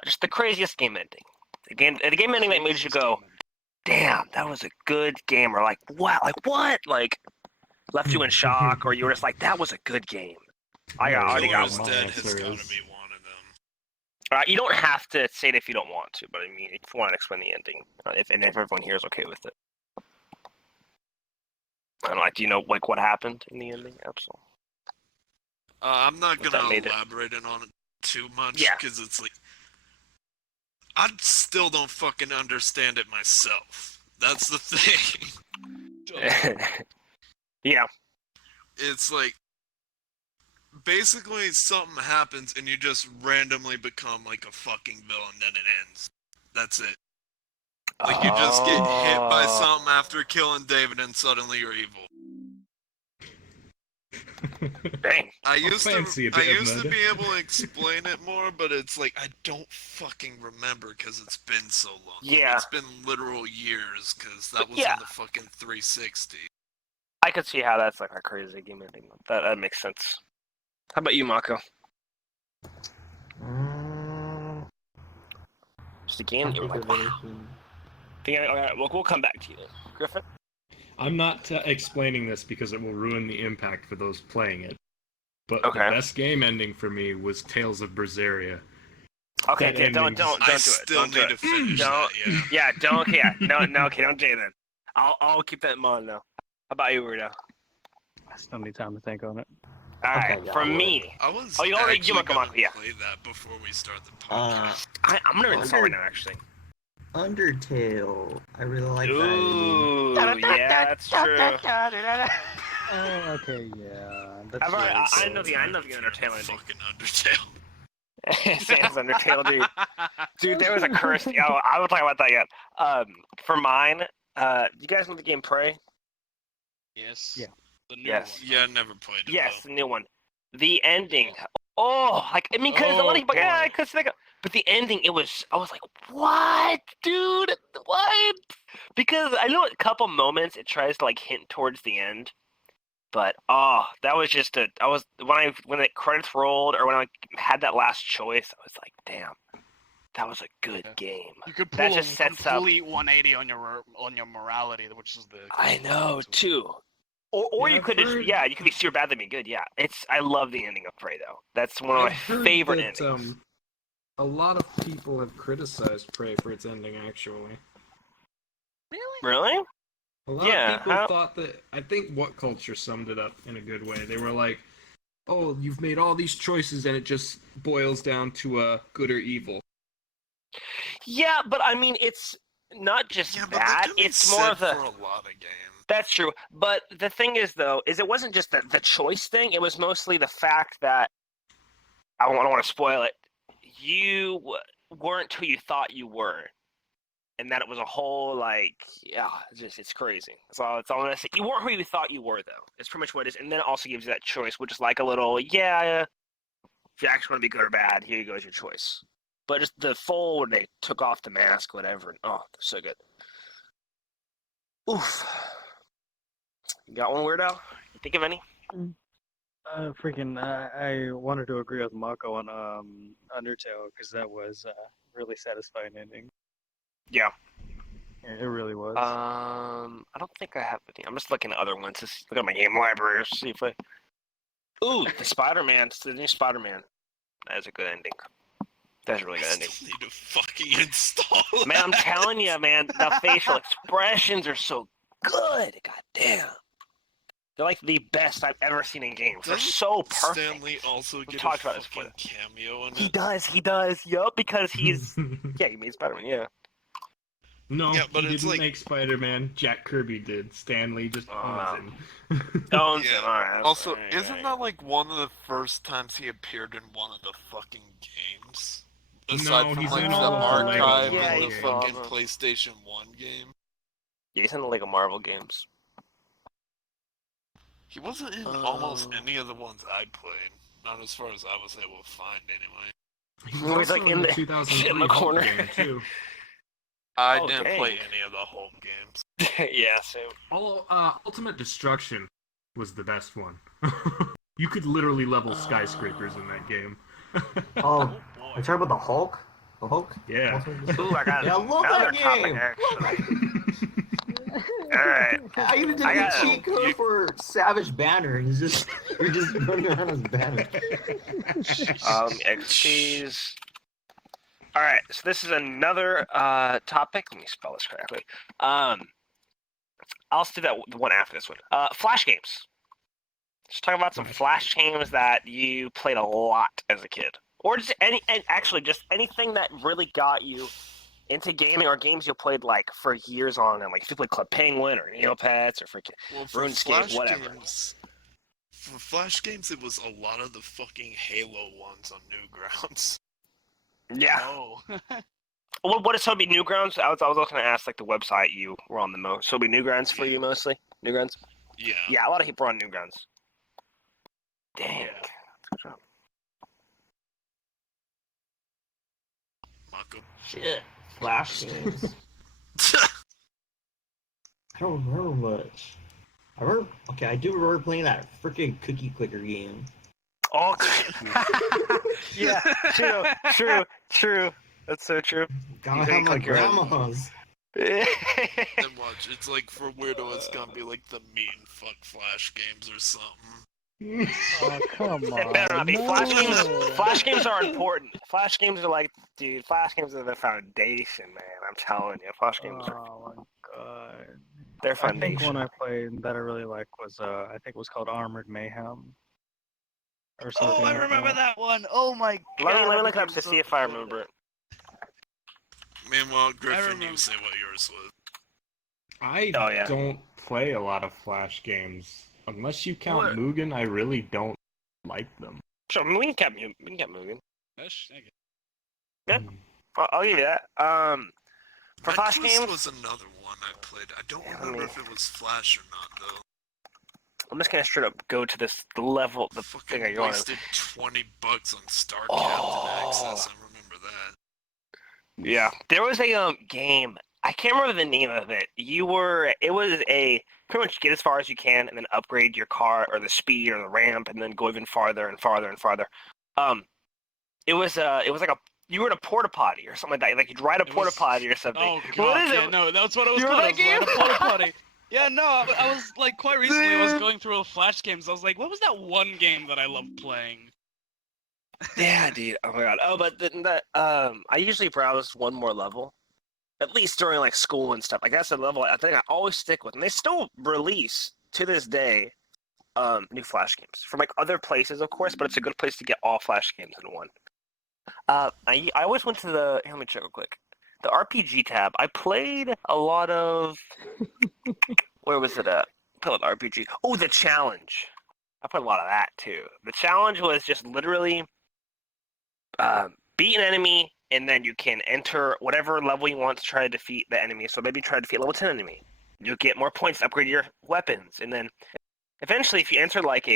Just the craziest game ending. The game ending that made you go, damn, that was a good game, or like, wow, like what? Like, left you in shock, or you were just like, that was a good game. I already got Killer's one. Dead has got to be one of them. You don't have to say it if you don't want to, but I mean, if you want to explain the ending, if everyone here is okay with it. And like, do you know like what happened in the ending? Absolutely. I'm not That gonna made it. elaborate on it too much Yeah. because it's like I still don't fucking understand it myself. That's the thing. Yeah. It's like basically something happens and you just randomly become like a fucking villain, then it ends. That's it. Like you just get hit by something after killing David and suddenly you're evil. Dang. I used fancy a to bit of be murder. able to explain it more, but it's like I don't fucking remember because it's been so long. Yeah. It's been literal years because that was Yeah. on the fucking 360. I could see how that's like a crazy game ending. That makes sense. How about you, Mako? Just a game. Can't You were think like, of wow. anything. All right, we'll come back to you then. Griffin? I'm not explaining this because it will ruin the impact for those playing it. But Okay. the best game ending for me was Tales of Berseria. Okay, That don't ending- do it. I Don't do it. still Don't do need it. to finish Don't- that, yeah. Yeah, don't. Yeah, no. Okay, don't do that. I'll keep that in mind now. How about you, Rudo? I still need time to think on it. All right, Okay, yeah, for I would. me, I was Oh, you already- actually you gonna want to- yeah. play that before we start the podcast. I'm gonna read this all right now, actually. Undertale. I really like that. Ooh, yeah, that's true. Oh, okay, yeah. That's I've already, really I good. know the Undertale ending. Fucking Undertale. Sam's Undertale, dude. Dude, there was a curse. Oh, I will talk about that yet. For mine, you guys know the game Prey? Yes. Yeah. The new Yes. one. Yeah, I never played it. Yes, though. the new one. The ending. Oh, like I mean, because a lot of people, yeah, I boy. could think of, but the ending, I was like, what, dude, what? Because I know a couple moments it tries to like hint towards the end, but that was just when the credits rolled or when I had that last choice, I was like, damn, that was a good game. You could That pull just a sets up. complete 180 on your morality, which is the. I know too. Or Yeah, you I've could just heard- you could be super bad than be good. Yeah, I love the ending of Prey though. That's one of I've my heard favorite that, endings. a lot of people have criticized Prey for its ending, actually. Really? Really? A lot Yeah, of people how- thought that. I think What Culture summed it up in a good way. They were like, "Oh, you've made all these choices, and it just boils down to a good or evil." Yeah, but I mean, it's not just Yeah, but that. that can be It's more said of the. for a lot of games. That's true. But the thing is, though, it wasn't just the choice thing. It was mostly the fact that I don't want to spoil it. You weren't who you thought you were, and that it was a whole it's crazy. That's all I'm gonna say. You weren't who you thought you were, though. It's pretty much what it is. And then it also gives you that choice, which is like a little if you actually want to be good or bad, here you go, is your choice. But just the full when they took off the mask, whatever. And, they're so good. Oof. You got one, Weirdo? You think of any? I wanted to agree with Mako on Undertale because that was a really satisfying ending. Yeah. It really was. I don't think I have any. I'm just looking at other ones. Just look at my game library to see if I. Ooh, the Spider-Man. It's the new Spider-Man. That is a good ending. That's a really good I ending. still need to fucking install. Man, I'm that. telling you, man, the facial expressions are so good. God damn. They're like the best I've ever seen in games. They're Doesn't so perfect. Stanley also get a talked about this fucking cameo in He it? He does. Yup, because he's he made Spider-Man. Yeah. No, Yeah, but he it's didn't like- make Spider-Man. Jack Kirby did. Stanley just owns him. Owns Yeah. him. All right. Also, all right, isn't all right. that like one of the first times he appeared in one of the fucking games? No, Aside from he's like in the all the Lego archive Marvel and the games. fucking Yeah. PlayStation 1 game? Yeah, he's in the Lego Marvel games. He wasn't in almost Uh, any of the ones I played. Not as far as I was able to find, anyway. He Well, was he's, also like, in in the the- 2003 in the Hulk corner. game too. I Oh, didn't dang. play any of the Hulk games. yeah, same. Ultimate Destruction was the best one. You could literally level skyscrapers in that game. Oh, boy. are you talking about the Hulk? The Hulk? Yeah. Ooh, I got Yeah, I love another that topic, game. actually. All right. I even did I the got- cheat code for Savage Banner, and you're just running around as Banner. XP's. All right, so this is another topic. Let me spell this correctly. I'll do that the one after this one. Flash games. Let's talk about some flash games that you played a lot as a kid, or just just anything that really got you into gaming, or games you played like for years on end. Like if you played Club Penguin or Neopets or freaking Well, for RuneScape, Flash whatever. games, for Flash games, it was a lot of the fucking Halo ones on Newgrounds. Yeah. Oh. What is so be Newgrounds? I was looking to ask like the website you were on the most. So be Newgrounds for you mostly. Newgrounds. Yeah. Yeah, a lot of people are on Newgrounds. Dang. Mako. Shit. Flash games. I don't remember much. I do remember playing that freaking cookie clicker game. Oh, yeah, true. That's so true. Gotta think have my like you're on- grandma's. And watch, it's like for Weirdo, it's gonna be like the mean fuck Flash games or something. Oh, come It on. better not be. No. Flash games are important. Flash games are like, dude, Flash games are the foundation, man. I'm telling you, Flash games are Oh my god. their I think foundation. one I played that I really liked was I think it was called Armored Mayhem. Or something. Oh, I like remember that one. Oh my god. Let me that look it up became to so see if I good. remember it. Meanwhile, Griffin, remember- you say what yours was. I Oh, yeah. don't play a lot of Flash games. Unless you count What? Mugen, I really don't like them. Sure, I mean, we can get moving. Gosh, thank you. I'll give you that. For Red Flash Twist games, was another one I played. I don't Yeah, remember me- if it was Flash or not, though. I'm just gonna straight up go to this level, the Fucking thing I want. wasted $20 on Star Oh. Captain Access. I remember that. Yeah, there was a game. I can't remember the name of it. It was a pretty much get as far as you can and then upgrade your car or the speed or the ramp and then go even farther and farther and farther. It was like you were in a porta potty or something like that. Like you'd ride a porta potty or something. Oh What god, is yeah, it? no, that's what it was You called. remember I was that at a porta potty. Yeah, no, I was like quite recently. I was going through a Flash games. I was like, what was that one game that I loved playing? Yeah, dude. Oh my god. Oh, but I usually browse one more level, at least during like school and stuff. Like that's a level I think I always stick with, and they still release to this day new Flash games from like other places, of course. But it's a good place to get all Flash games in one. I always went to here, let me check real quick. The RPG tab. I played a lot of. Where was it at? I played a lot of RPG. Oh, the challenge. I played a lot of that too. The challenge was just literally beat an enemy, and then you can enter whatever level you want to try to defeat the enemy. So maybe try to defeat level 10 enemy. You'll get more points to upgrade your weapons, and then eventually, if you enter like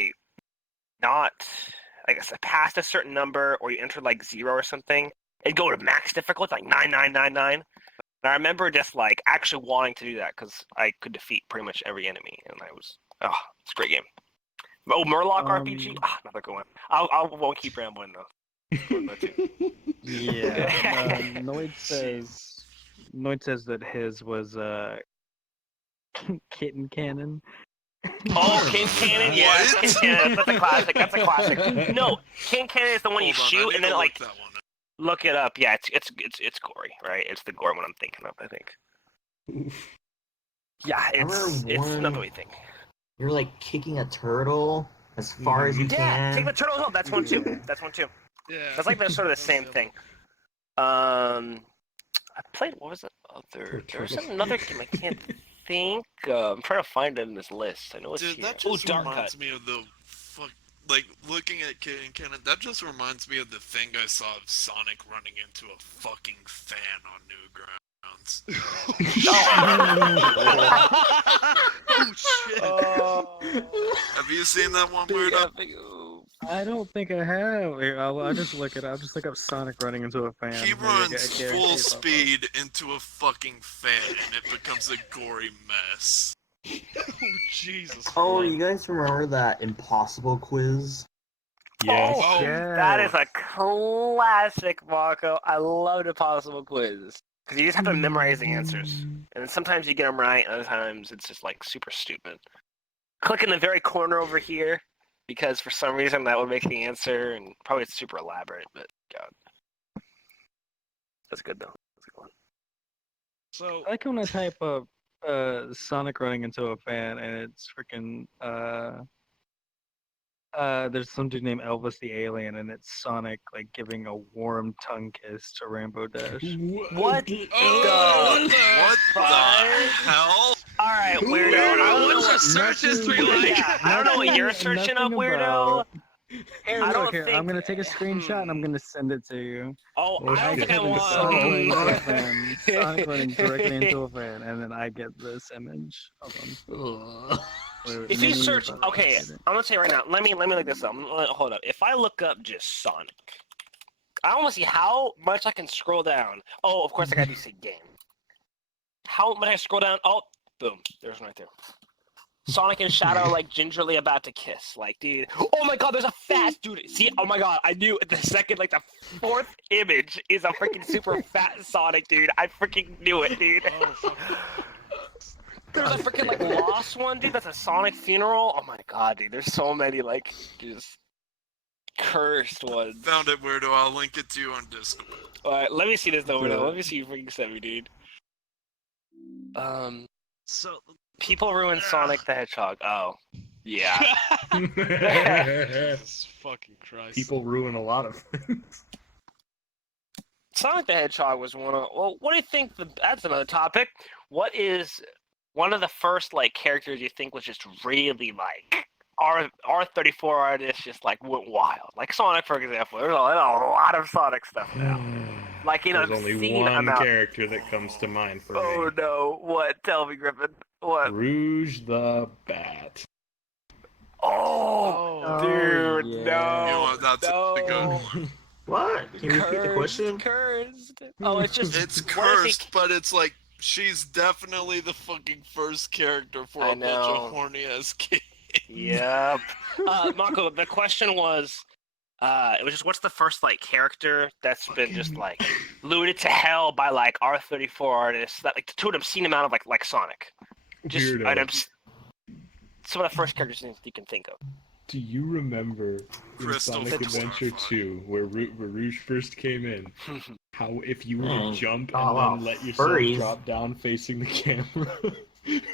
past a certain number, or you enter like 0 or something, it'd go to max difficulty, like 9999. And I remember just like actually wanting to do that because I could defeat pretty much every enemy, and it's a great game. Oh, Murloc RPG, another good one. I won't keep rambling though. Yeah. Noid says that his was Kitten Cannon. Oh, King Cannon, yeah, What? King Cannon. That's a classic. That's a classic. No, King Cannon is the one you Hold on, I shoot need and then to like look that one up. look it up. Yeah, it's gory, right? It's the gore one I'm thinking of, I think. Yeah, it's another way thing. You're like kicking a turtle as far as you Yeah, can. take the turtle hill. That's one too. That's one too. Yeah. That's like they're sort of the same thing. I played. What was the other? There was another game I can't think. I'm trying to find it in this list. I know it's Dude, here. that Oh, just Dark reminds Cut. me of the like looking at Kid and Cannon. That just reminds me of the thing I saw of Sonic running into a fucking fan on Newgrounds. Oh shit. Have you seen that one, Weirdo? I don't think I have. Here, I'll just look it up. I'll just look up Sonic running into a fan. He Maybe I runs guarantee full it's up. speed into a fucking fan, and it becomes a gory mess. Oh Jesus. Oh, Christ. you guys remember that impossible quiz? Yes. Oh, That is a classic, Marco. I love the possible quiz because you just have to memorize the answers, and sometimes you get them right, and other times it's just like super stupid. Click in the very corner over here because for some reason that would make the answer, and probably it's super elaborate, but God, that's good though. That's a good one. So I like when I type up Sonic running into a fan and it's freaking there's some dude named Elvis the Alien and it's Sonic like giving a warm tongue kiss to Rainbow Dash. What? oh, what the fuck? hell? All right, weirdo. I don't know what's your search history like? Yeah, I don't know what you're searching up, weirdo. Here, I look don't here. think- I'm gonna take a screenshot and I'm gonna send it to you. Oh, Oh, I don't shit. think I Sonic running into a want. fan. Sonic running directly into a fan, and then I get this image of him. If you search, okay, I'm gonna say right now. Let me look this up. Hold up. If I look up just Sonic, I want to see how much I can scroll down. Oh, of course I gotta do say game. How much I scroll down? Oh, boom. There's one right there. Sonic and Shadow like gingerly about to kiss. Like, dude. Oh my God, there's a fast dude. See, oh my God, I knew the second, like the fourth image is a freaking super fat Sonic, dude. I freaking knew it, dude. Oh, fuck. There's a freaking like lost one, dude. That's a Sonic funeral. Oh my God, dude. There's so many like just cursed ones. Found it, Weirdo. I'll link it to you on Discord. All right, let me see this though. Let me see you freaking sent me, dude. So People ruin Sonic the Hedgehog. Oh, yeah. Jesus fucking Christ. People ruin a lot of things. Sonic the Hedgehog was one of. Well, what do you think? That's another topic. What is one of the first like characters you think was just really like R34 artists just like went wild? Like Sonic, for example. There's a lot of Sonic stuff now. Like you know, There's only obscene one amount. character that comes to mind for Oh me. no! What? Tell me, Griffin. What? Rouge the Bat. Oh, dude, yeah. You know what? That's a good no. one. What? Can you repeat the question? Cursed. Oh, it's just It's what if he- cursed, but it's like She's definitely the fucking first character for I a bunch know. of horny ass kids. Yep. Marco, the question was, it was just what's the first like character that's been just like looted to hell by like R34 artists that like to an obscene amount of like Sonic. Just Weirdo. some of the first characters you can think of. Do you remember in Crystal Sonic Fitz. Adventure 2 where Rouge first came in? How if you were to Man, jump got a and lot then of let yourself furries. drop down facing the camera,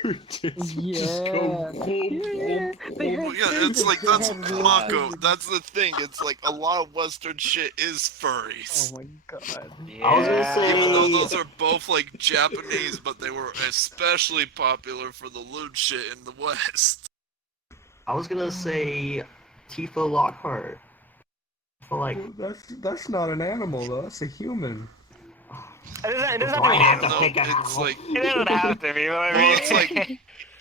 her tits would Yeah. just go whoop, Yeah. whoop, They whoop. had Yeah, it's like that's Oh, God. Mako. That's the thing. It's like a lot of Western shit is furries. Oh my god. I was gonna Yeah. say- Even though those are both like Japanese, but they were especially popular for the lewd shit in the West. I was gonna say Tifa Lockhart. I feel like That's not an animal though. That's a human. It doesn't Why have have to to be pick an a animal. It's like It doesn't have to be. You know what I mean? Well, it's like-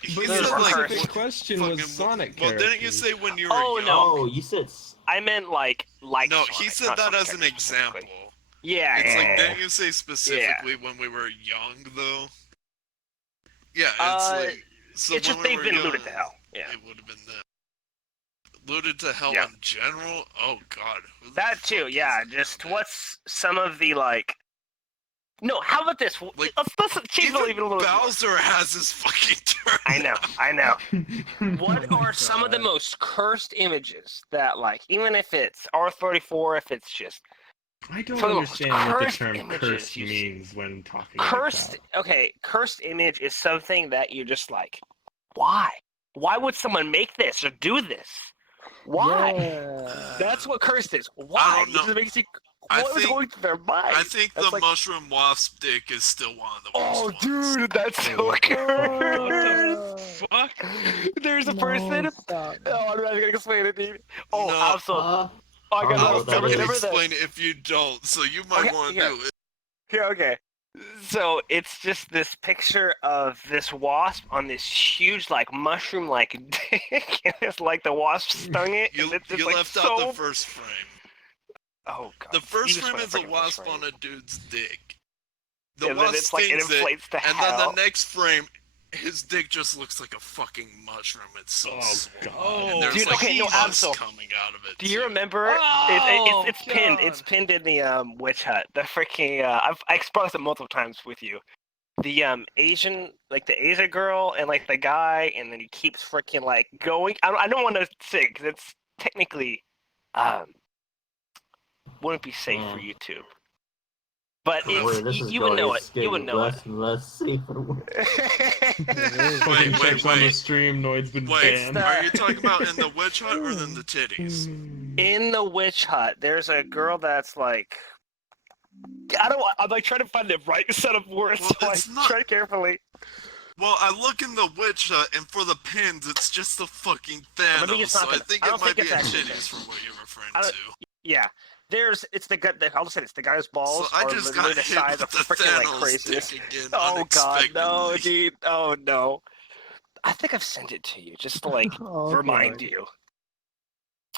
he But Those said are like cursed. the question was fucking- Sonic Well, characters. didn't you say when you were Oh, young? no. Oh, you said I meant like No, Sonic, he said not that Sonic as an characters specifically. example. Yeah, It's yeah, like, yeah. didn't you say specifically when we were young, though? Yeah, it's like... So it's when just we they've were been young, looted to hell. Yeah. It would have been that. Looted to hell Yeah. in general? Oh, God. Who the That fuck too, is yeah. it Just nowadays? what's some of the like? No, how about this? Like, Let's change the even a little bit. more. Bowser has his fucking turn. I know, I know. What Oh my are some of the God. most cursed images that, like, even if it's R34, if it's just I don't some of the most understand what the cursed term images "cursed" you see. means when talking Cursed? like that. Okay, cursed image is something that you're just like, why? Why would someone make this or do this? Why? Yeah. That's what cursed is. Why? don't know. It just makes you. I What was think- going through their mind? I think That's the like- mushroom wasp dick is still one of the Oh, worst ones. dude, that's Wait, so what? cursed. Fuck. There's a No, person. stop. Oh, I'm not gonna explain it, dude. Oh, No. absolutely. Oh, I I got don't know I what was that going to is. explain it if you don't, so you might Okay, want to here. do it. Here, okay. So it's just this picture of this wasp on this huge, like, mushroom-like dick, and it's like the wasp stung it. You, and it's just, you like, left so... out the first frame. Oh god. The You first just frame went is a freaking wasp first frame. on a dude's dick. The And then wasp it's like it stings it, inflates to and hell. then the next frame, his dick just looks like a fucking mushroom. It's so Oh, swollen. God. And there's Dude, like okay, no, pus Absol. coming out of it. Do you too. remember? Oh, It's pinned. God. It's pinned in the witch hut. The freaking I expressed it multiple times with you. The Asian, like the Asian girl and like the guy, and then he keeps freaking like going. I don't want to say because it's technically wouldn't be safe for Yeah. YouTube. But The word this it's is you would going know is it. You would getting know less and less safe for work. it. Fucking wait, checks on the wait. stream. Noid's been Wait, banned. the- are you talking about in the witch hut or in the titties? In the witch hut, there's a girl that's like. I'm like trying to find the right set of words, Well, so I it's not- try carefully. Well, I look in the witch hut, and for the pins, it's just the fucking Maybe Thanos. it's not So I the- think I it don't might think be it's a actually titties Thanos. from what you're referring I don't- to. Yeah, I'll just say this. The guy's balls So I are just literally got the hit size with of the freaking like Thanos craziness. stick again, Oh god, no, unexpectedly. dude. Oh no. I think I've sent it to you just to like Oh, remind God. you.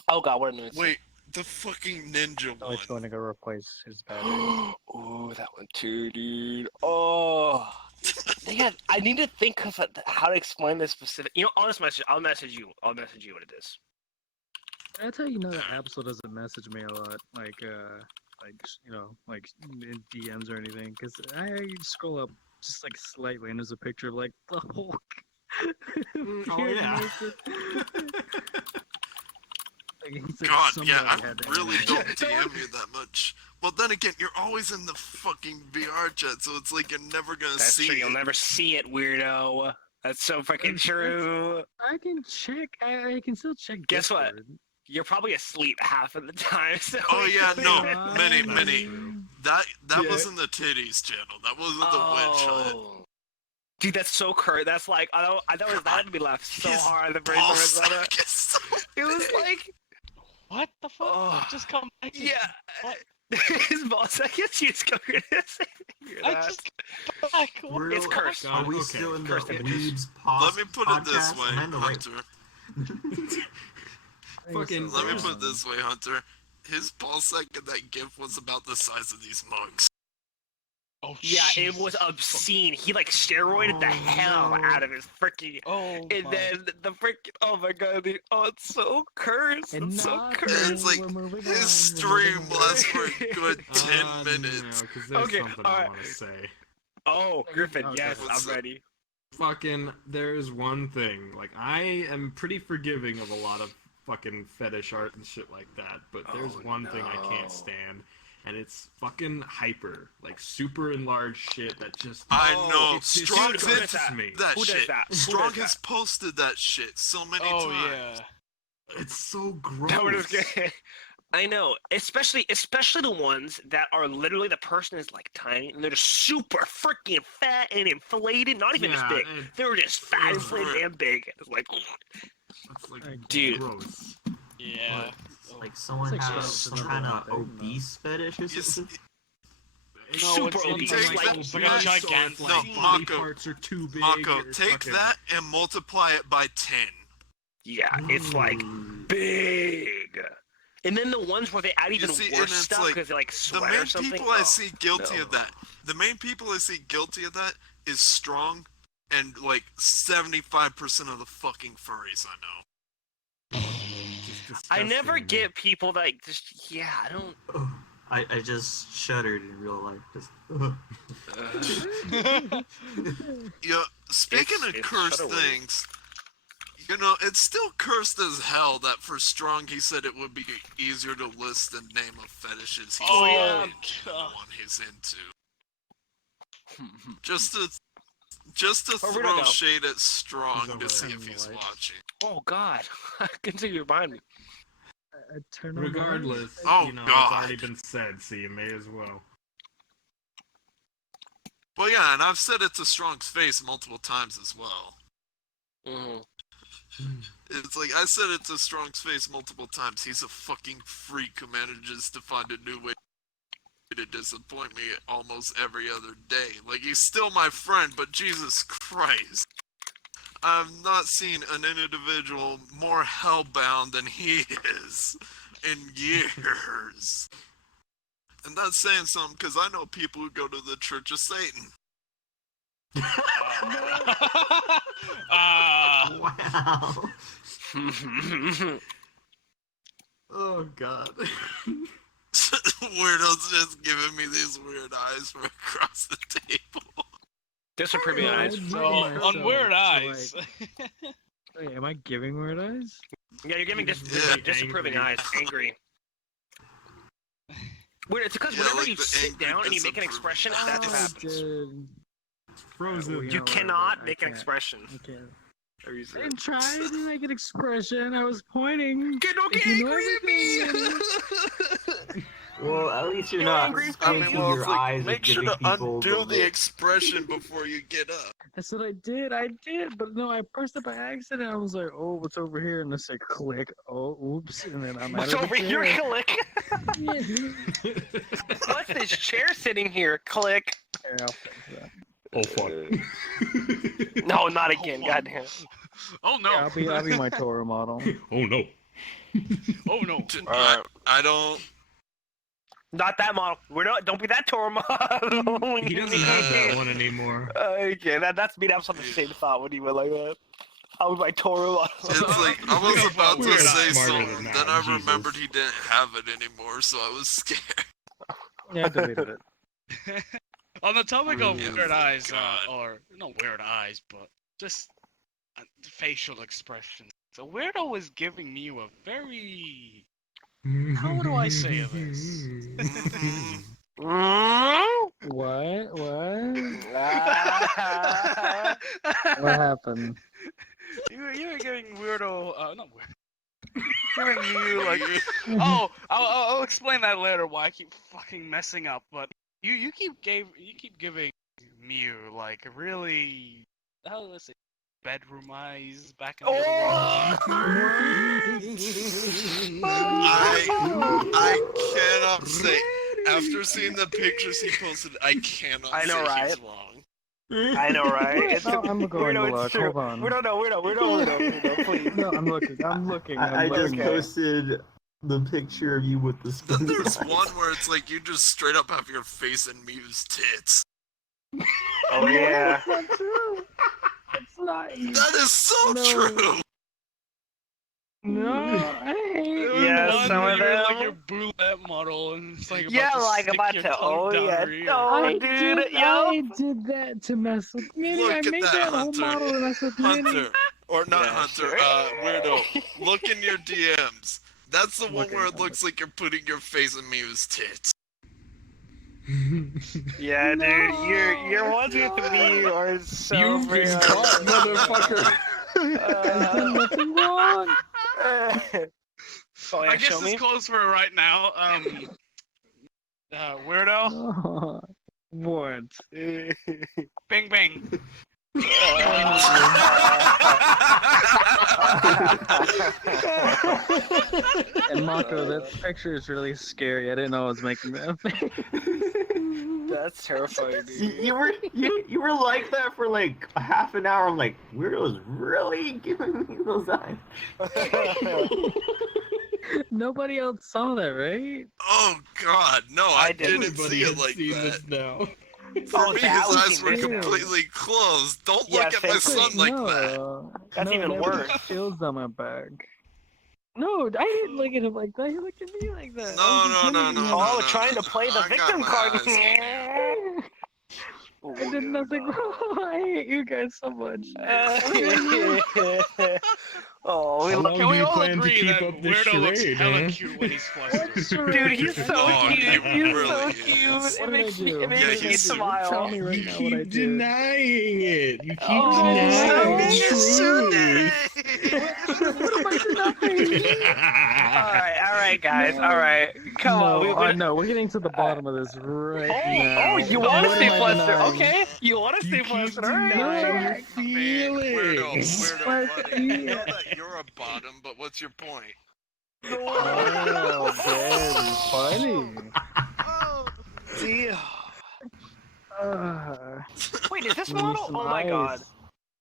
Oh god, what a minute. Wait, the fucking ninja Oh, one. it's going to go replace his battery. Ooh, that one too, dude. Oh. I need to think of how to explain this specific. You know, honest message. I'll message you. I'll message you what it is. That's how you know that Absol doesn't message me a lot, like in DMs or anything. Because I scroll up just like slightly, and there's a picture of like the Hulk. Weird yeah. naked. Like, he's like, God, yeah, somebody I had to really animate don't it. DM you that much. Well, then again, you're always in the fucking VR chat, so it's like you're never gonna That's see true. it. You'll never see it, weirdo. That's so freaking true. I can check. I can still check. Guess what? Discord. You're probably asleep half of the time. So Oh yeah, no, many. Um, That Yeah. wasn't the titties channel. That wasn't the witch hut. Oh. Dude, that's so current. That's like I know that made me laugh so His hard the first time I ball saw that. sack is so It was big. like, What the fuck? oh, Just come back. to- yeah. What? His boss, I guess you just go here to say I that. just got back. What We're the It's real- fuck? cursed. Are we Okay. still in the Cursed images. Weebs pos- Let me put it this podcast? way, Am I in the right- Hunter. Fucking- Let me put it this way, Hunter. His ball sack in that gif was about the size of these mugs. Oh, Yeah, it was Jesus. obscene. He like steroided the hell out of his freaking. Oh, And my. then the freaking. Oh my god, dude. Oh, it's so cursed. And It's so not cursed. It's like we're moving his on, stream we're moving on. lasts for a good 10 minutes. No, because there's Okay, something I alright. want to say. Oh, Griffin, Okay. yes, What's I'm ready. Fucking, there's one thing. Like, I am pretty forgiving of a lot of fucking fetish art and shit like that, but there's Oh, one thing I no. can't stand, and it's fucking hyper, like super enlarged shit that just. I Oh, know. it just Strong who does hits that? me. that Who does shit. that? Who Strong does has that? posted that shit so many Oh, times. yeah. It's so gross. That was good. I know, especially the ones that are literally the person is like tiny and they're just super freaking fat and inflated, not even just Yeah, big. and- They were just fat, inflated, and big. It's like, It's like Dude. gross. Yeah. It's like someone It's like has some some kind of thing, though. obese fetish or You see- something. No, super it's obese. take Like, that- it's like a gigantic. No, body Mako. parts are too big. Mako, or take fucking- that and multiply it by 10. yeah, it's like big. And then the ones where they add even see, and worse it's stuff like, because they like The sweat main or something. people I Oh, see guilty no. of that. The main people I see guilty of that is Strong and like 75% of the fucking furries I know. Just I never disgusting. get people that just I don't. Ugh. I just shuddered in real life. Just, Yeah, speaking of It's cursed shudder-worthy. things, you know, it's still cursed as hell that for Strong he said it would be easier to list the name of fetishes he's Oh, into yeah. than the one he's into. Just to Oh, we don't throw know. shade at Strong He's to see over if there. he's watching. Oh God, continue to remind me. I turn on the Regardless, lights. Oh, you know, God. it's already been said, so you may as well. Well, yeah, and I've said it to Strong's face multiple times as well. Mhm. It's like, I said it to Strong's face multiple times. He's a fucking freak who manages to find a new way to disappoint me almost every other day. Like, he's still my friend, but Jesus Christ. I've not seen an individual more hellbound than he is in years. And that's saying something, because I know people who go to the Church of Satan. wow. Oh god. Weirdos just giving me these weird eyes from across the table. Disapproving Yeah, eyes. I- So, myself, on Weird so, Eyes. Wait, am I giving weird eyes? Yeah, you're giving Yeah. disapproving Angry. eyes, angry. Weird. It's because Yeah, whenever like you the sit angry down and you make an disapproving. expression, Oh, that just I happens. did. Frozen. Well, You know, cannot whatever, I make an can't. expression. Okay. Are you I serious? didn't try to make an expression. I was pointing. Get don't If get you know angry at me. Well, at least you're You're not angry. squinting your eyes and giving people the look. expression before you get up. That's what I did. But no, I pressed it by accident. I was like, "Oh, what's over here?" And it's like, click. Oh, oops! And then I'm What's out of over the here? chair. Click. What's this chair sitting here? Click. Here, I'll fix that. Oh fuck. No, not again. Oh, Goddamn. Oh no! Yeah, I'll be my Toro model. Oh no. Oh no! I don't. Not that model. Don't be that Toro model. He doesn't have that one anymore. Okay, that's me. That's on the same thought when you went like that. I was my Toro model. It's like I was about We're to not say smarter than something, that, then I Jesus. remembered he didn't have it anymore, so I was scared. Yeah, I deleted it. On the topic of Oh, weird eyes, God. or not weird eyes, but just facial expressions. So Weirdo is giving you a very. How do I say this? What? What happened? You're giving Weirdo. Not weird. Giving you like. Oh, I'll explain that later. Why I keep fucking messing up, but you keep giving Mew like really. How do I say? Bedroom eyes back in the I cannot say. After seeing the pictures he posted, I cannot I know, say right? he's wrong. I know, right? No, I'm going to Weirdo, look. it's true. Hold on. Weirdo, please. No, I'm looking. I just Okay. posted the picture of you with the Then spinning there's eyes. one where it's like you just straight up have your face in Mew's tits. Oh yeah. That's not true. It's not. That is so No. true. No, I hate Yeah, One some where of you're them. like your roulette model and it's like Yeah, about to like stick about your to. tongue Oh down yeah. her ear. I Oh, dude. Yo. did that to mess with Minnie. Look I at made that, that whole Hunter. model to mess with Minnie. Hunter, or not Yeah, Hunter, sure. Weirdo. Look in your DMs. That's the one Looking, where it I'm looks like you're putting your face in Mew's tits. Yeah, No, dude. Your ones with no. me are so You've been real. caught, motherfucker. I've done nothing wrong. Oh, yeah, I guess show this me. calls for it right now. Weirdo, Oh, what? bing bing. And Mako, that picture is really scary. I didn't know I was making that face. That's terrifying, dude. You were like that for like a half an hour. I'm like, Weirdo's really giving me those eyes. Nobody else saw that, right? Oh God, no! I didn't Everybody see it has like seen that. this now. For Oh, me, that his was eyes were invisible. completely closed. Don't Yeah, look at my thank son you. like no, that. That's no, even that worse. was chills on my back. No, I didn't look at him like that. He looked at me like that. No, I was just no, mimicking no, him. no, Oh, no, trying no. to play the I got victim my card. eyes on I did nothing wrong. I hate you guys so much. Oh, we How look. long Can do we you all plan to agree keep that up this Weirdo looks charade, hella huh? cute when he's flustered? Dude, he's so Oh, cute. he He's really so is. cute. What It did I makes me, do? it makes Yeah, me he's- smile. Tell me right You now what I keep did. denying it. You keep Oh, denying the so truth. What am I denying? All right, guys. No. All right, come on. No, we're getting to the bottom of this right now. Oh, you want to What stay am I flustered? denying? Okay, you want to You stay keep flustered? All right. denying your Man, Weirdo, feelings. buddy. I know that you're a bottom, but what's your point? Oh, very funny. Oh, dear. Wait, is this Need model? some Oh my god. ice.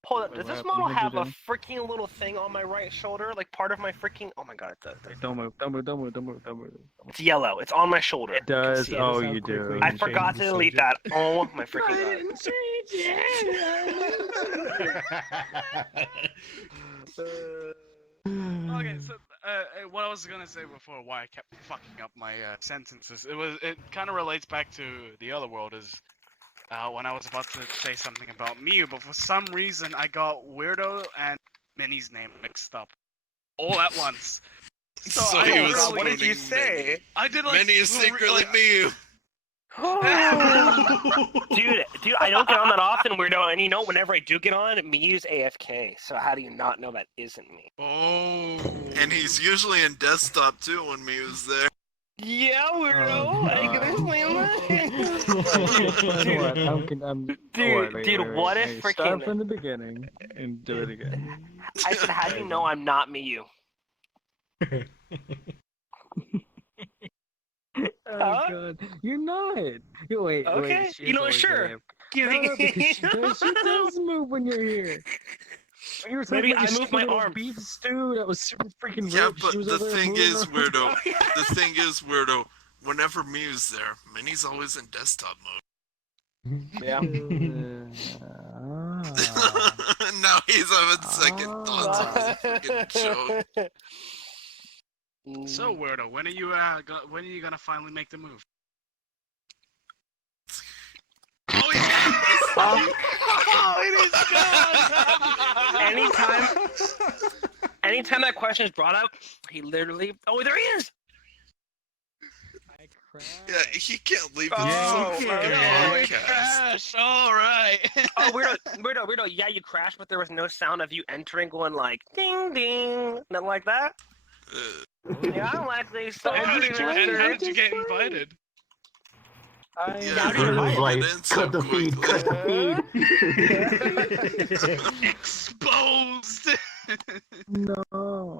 Hold up, Wait, does what this happened? model What'd you have a do? freaking little thing on my right shoulder? Like part of my freaking. Oh my god, it does. Wait, don't move, don't move, don't move, don't move, don't move. It's yellow. It's on my shoulder. It I can does. see it. Oh, How you do. quickly I you forgot change to the delete subject. that. Oh my freaking I god. didn't change it. Okay, so what I was gonna say before, why I kept fucking up my sentences, it kind of relates back to the other world. Is when I was about to say something about Mew, but for some reason I got Weirdo and Minnie's name mixed up all at once. So So I he Oh was god, what did you swooning say? I did like Minnie is three- secretly like, Mew. Dude, I don't get on that often, weirdo. And you know, whenever I do get on, Mew's AFK. So how do you not know that isn't me? Oh. And he's usually in desktop too when Mew's there. Yeah, weirdo. Oh, I can explain that. Dude, what if Start freaking- from the beginning and do it again. I said, how do you know I'm not Mew? Oh Huh? god, you're not. You wait, Okay, wait. you know, always sure. AFK. You No, think- because she does move when you're here. When you were talking Maybe about I your moved my stupid little arm. beef stew that was super freaking Yeah, rich. but She was the over there thing moving is, around. Weirdo, the thing is, Weirdo, whenever Mew's there, Minnie's always in desktop mode. Yeah. Now he's having second thoughts on his freaking joke. So Weirdo, when are you gonna finally make the move? Oh, he's Anytime that question is brought up, he literally. Oh, there he is. I crashed. Yeah, he can't leave Oh, this okay. fucking podcast. Crash. All right. Oh, weirdo. Yeah, you crashed, but there was no sound of you entering, going like ding ding, nothing like that. Yeah, I don't like these. So how did you get invited? Yeah, How do you Weirdo, invite? you Like, get in so cut the feed, cut the feed. Exposed. No,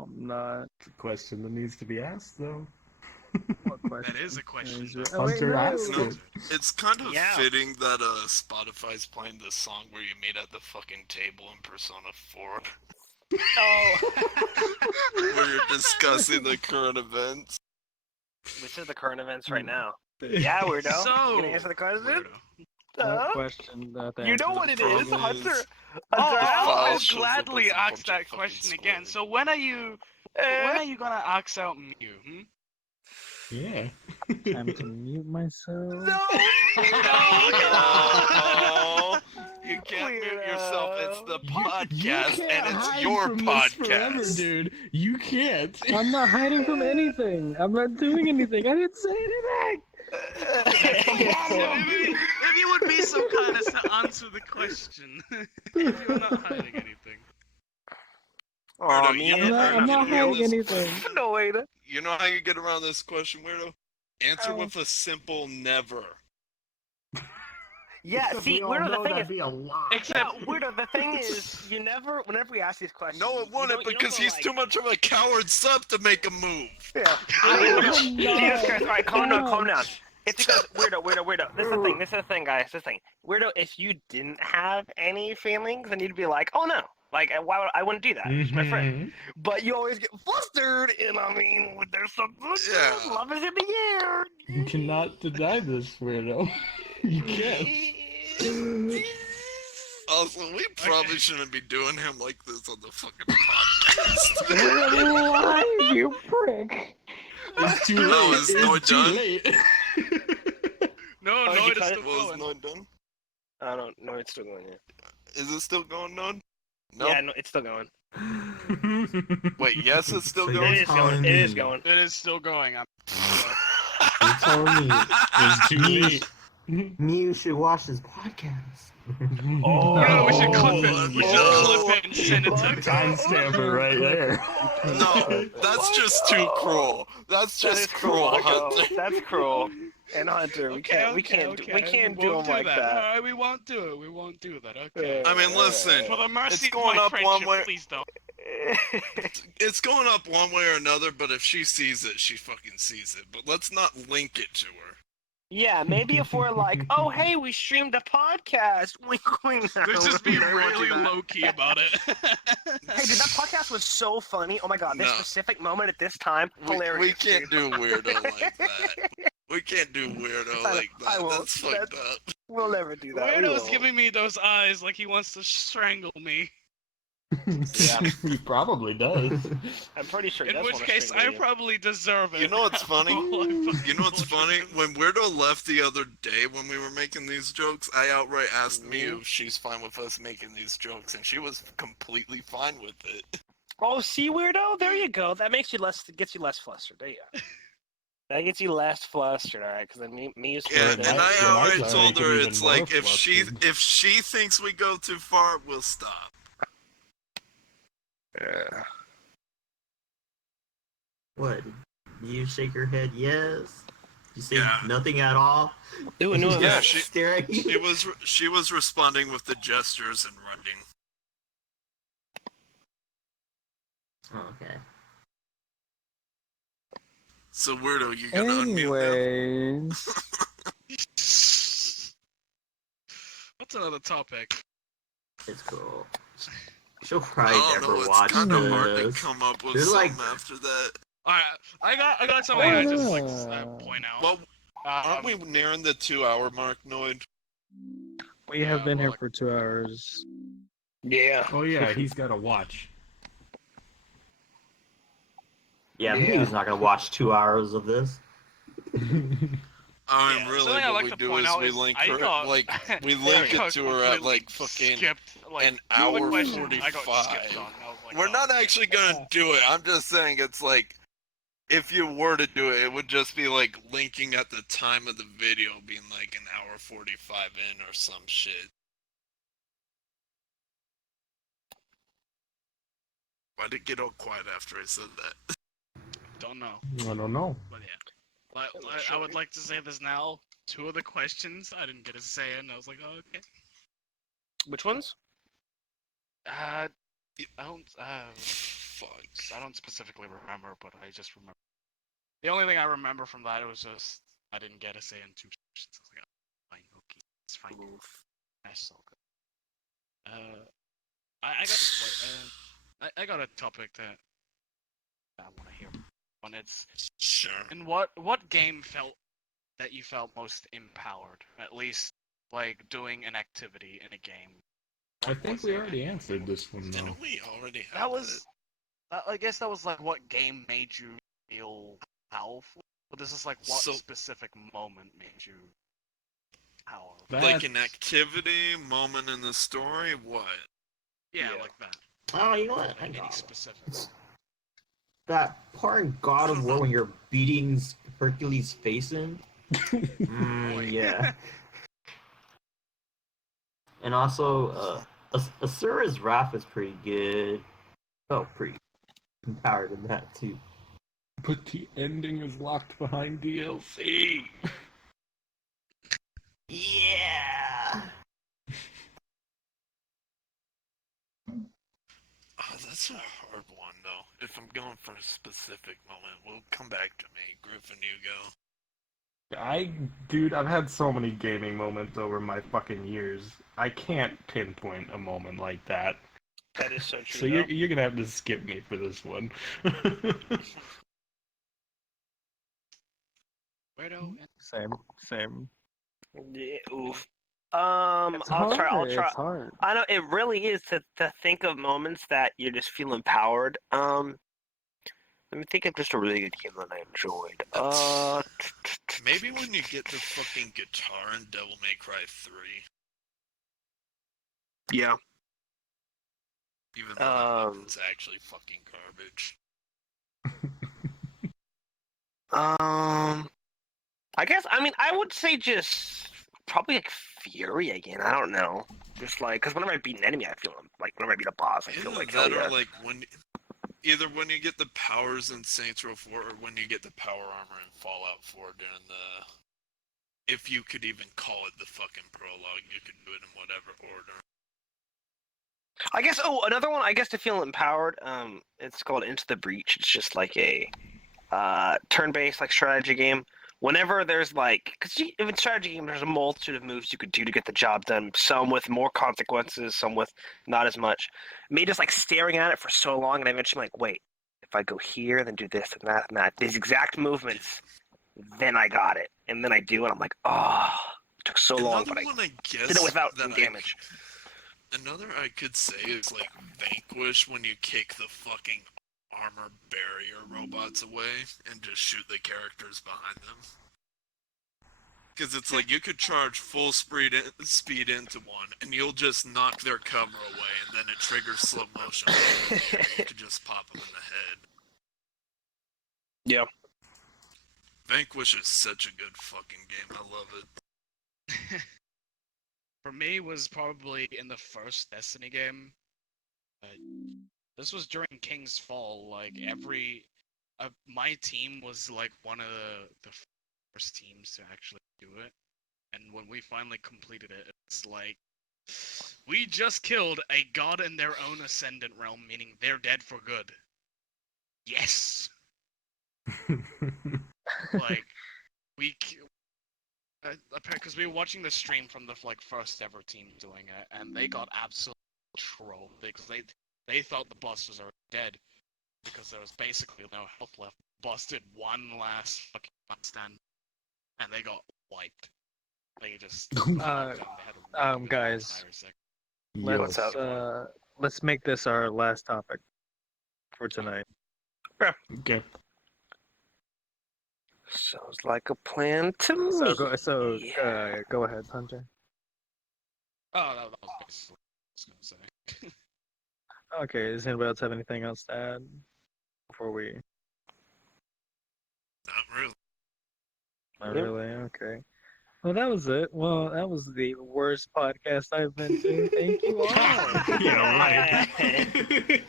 I'm not. It's a question that needs to be asked, though. What question? That is a question. Is it- Hunter wait, no. asked No. it. It's kind of Yeah. fitting that Spotify's playing this song where you meet at the fucking table in Persona 4, Oh, where you're discussing the current events. this is the current events right now. Yeah, weirdo. So, You gonna answer the question? Weirdo. What question? You know what it is, problem Hunter. is- Oh, file I'll shows up gladly as a ask bunch of that fucking question again. squares. So when are you gonna axe out Mew? Hmm? Yeah. Time to mute myself. No. No, you can't mute yourself. It's the podcast, and it's your podcast. dude. You can't. I'm not hiding from anything. I'm not doing anything. I didn't say anything. If you would be so kind as to answer the question, if you're not hiding anything. Oh Weirdo, man, you I'm not, know- I'm not you know hiding this- anything. no way to. You know how you get around this question, weirdo? Answer Oh. with a simple never. Yeah, see, Weirdo, the thing is, be a lie. except Weirdo, the thing is, you never, whenever we ask these questions, No, it you wouldn't don't because go he's like, too much of a coward sub to make a move. Yeah. Oh, no. Jesus Christ! All right, calm down, calm down. No. It's because Weirdo. This is the thing. This is the thing, guys. This is the thing. Weirdo, if you didn't have any feelings, then you'd be like, oh no, like why would I wouldn't do that? She's my friend. But you always get flustered, and I mean, when there's something, Yeah. love is in the air. You cannot deny this, weirdo. You can't. Also, we probably shouldn't be doing him like this on the fucking podcast. We're alive, you prick. It's too late. No, it's not too done. late. No, Oh, no, you it's cut still it? Was going. not done? I don't know. It's still going. Yeah. Is it still going, None? No. Yeah, no, it's still going. Wait, yes, it's still So going. It is going. It is going. It is still going. You're telling me It's too late. Mew should watch this podcast. Oh, No, we should clip Oh, it. We should no. clip it and send it to Timestamp it right there. No, that's just too cruel. That's That is just cruel. cruel, Marco. Hunter. That's cruel. And Hunter, we can't do won't him like that. Alright, we won't do it. We won't do that. Okay. I mean, listen, For the mercy it's going of my up one friendship, way. please don't. It's going up one way or another, but if she sees it, she fucking sees it. But let's not link it to her. Yeah, maybe if we're like, oh hey, we streamed a podcast. Wink, wink. Let's just be We won't do really that. low key about it. Hey, dude, that podcast was so funny. Oh my god, this No. specific moment at this time, We hilarious. can't dude. do weirdo like that. We can't do weirdo like I that. won't. That's fucked up. We'll never do that. We Weirdo's won't. giving me those eyes like he wants to strangle me. Yeah. He probably does. I'm pretty sure. he In does which wanna case, strangle I you. probably deserve it. You know what's funny? You You know what's funny? When Weirdo left the other day when we were making these jokes, I outright asked Mew if she's fine with us making these jokes, and she was completely fine with it. Oh, see, weirdo. There you go. That makes you gets you less flustered. There you go. That gets you less flustered, all right? Because then me is Yeah, weirdo. and I When I outright started told her getting it's even like more if she thinks we go too far, we'll stop. Yeah. What? You shake your head yes? You say Yeah. nothing at all? Ooh, no, Yeah, Just she- stare at you? She was responding with the gestures and writing. Oh, okay. So Weirdo, you gonna unmute Anyways, What's another topic? It's cool. She'll them? probably I don't know. never It's watch kind of hard to this. come up with They're something like- after that. Alright, I got something I just like to point out. Well, aren't we nearing the 2-hour mark, Noid? we have been here well, for 2 hours. Yeah. Oh yeah, he's got to watch. Yeah, Yeah. Mew's not gonna watch 2 hours of this. I mean, Yeah, really, something I what like we to do point is out we is link I her, got- like, we I link got it to her at, completely like, fucking skipped, like, an two of the hour questions I got 45. skipped on. I was like, We're oh, not okay. actually gonna do it. I'm just saying it's like, if you were to do it, it would just be like linking at the time of the video being like an hour 45 in or some shit. Why did it get all quiet after I said that? Don't know, I don't know. but yeah. I would like to say this now. Two of the questions I didn't get a say in. I was like, oh, okay. Which ones? I don't. Fuck. I don't specifically remember, but I just remember. The only thing I remember from that was just I didn't get a say in two questions. I was like, oh, fine, okay, it's fine. That's so good. I got a topic that I want to hear. And it's Sure. in what game that you felt most empowered, at least like doing an activity in a game. I What think was we it? already answered this one though. Didn't we already have That was. I guess that was like what game made you feel powerful. But this is like what So- specific moment made you powerful. like an That's- activity, moment in the story? What? Yeah, Yeah. like that. Oh, you know what? Like I any got it. specifics. That part in God of War when you're beating Hercules' face in. Yeah. And also, Asura's Wrath is pretty good. Oh, pretty empowered in that too. But the ending is locked behind DLC. Yeah. Oh, that's a hard one, though. If I'm going for a specific moment, we'll come back to me. Griffin, you go. Dude, I've had so many gaming moments over my fucking years. I can't pinpoint a moment like that. That is so true. So you're gonna have to skip me for this one. Weirdo. Same. Yeah, oof. It's I'll hard. try. I'll try. It's hard. I know it really is to think of moments that you just feel empowered. Let me think of just a really good game that I enjoyed. Maybe when you get the fucking guitar in Devil May Cry 3. Yeah. Even though that weapon's actually fucking garbage. I guess I would say just probably like Fury again. I don't know, just like because whenever I beat an enemy, I feel like whenever I beat a boss, I feel Either like hell that yeah. or like either when you get the powers in Saints Row 4 or when you get the power armor in Fallout 4 during the... If you could even call it the fucking prologue, you could do it in whatever order. I guess. Oh, another one. I guess to feel empowered. It's called Into the Breach. It's just like a turn-based like strategy game. Whenever there's like, because if it's a strategy game, there's a multitude of moves you could do to get the job done. Some with more consequences, some with not as much. Me just like staring at it for so long, and I eventually like, wait, if I go here, then do this and that, these exact movements, then I got it, and then I do, and I'm like, oh, it took so long, Another but I one I guess did it without that damage. Another I could say is like Vanquish when you kick the fucking armor barrier robots away and just shoot the characters behind them. Because it's like you could charge full speed into one and you'll just knock their cover away and then it triggers slow motion. You could just pop them in the head. Yeah. Vanquish is such a good fucking game. I love it. For me, was probably in the first Destiny game. This was during King's Fall. Like my team was like one of the first teams to actually do it. And when we finally completed it, it's like we just killed a god in their own ascendant realm, meaning they're dead for good. Yes. Like because we were watching the stream from the like first ever team doing it, and they got absolutely trolled because they thought the boss was already dead because there was basically no health left. Boss did one last fucking stand, and they got wiped. They just guys, What's up? let's make this our last topic for tonight. Okay. Sounds like a plan to me. Go ahead, Hunter. Oh, that was basically what I was gonna say. Okay, does anybody else have anything else to add before we? Not really. Not Yep. really. Okay. Well, that was it. Well, that was the worst podcast I've been to. Thank you all. Yeah, right.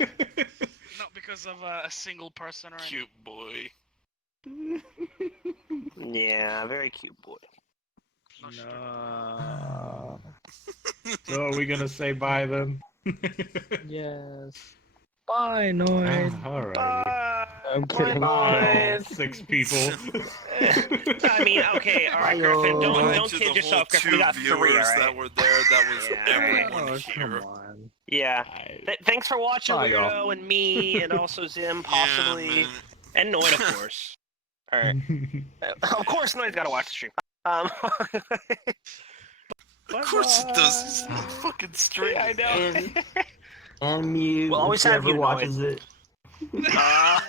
Not because of a single person or anything. Cute boy. Yeah, very cute boy. No. So are we gonna say bye then? Yes. Bye, Noid. Alright. Bye. I'm kidding. Bye, Bye. 6 people. I mean, okay, all right, Griffin, Bye don't to kid the yourself, whole Griffin. We two got 3, all viewers right? that were there. That was Yeah, all right. everyone Oh, here. come on. Yeah. Thanks for watching, Bye, Weirdo, y'all. and me, and also Zim, possibly, Yeah, man. and Noid, of course. All right. Of course, Noid's got to watch the stream. Of course it does. He's fucking straight. I know. And you, We'll always have whoever you know watches it. Yeah,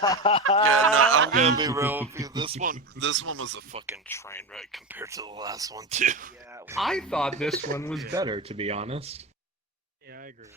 no, I'm gonna be real with you. This one was a fucking train wreck compared to the last one too. Yeah. I thought this one was better, to be honest. Yeah, I agree.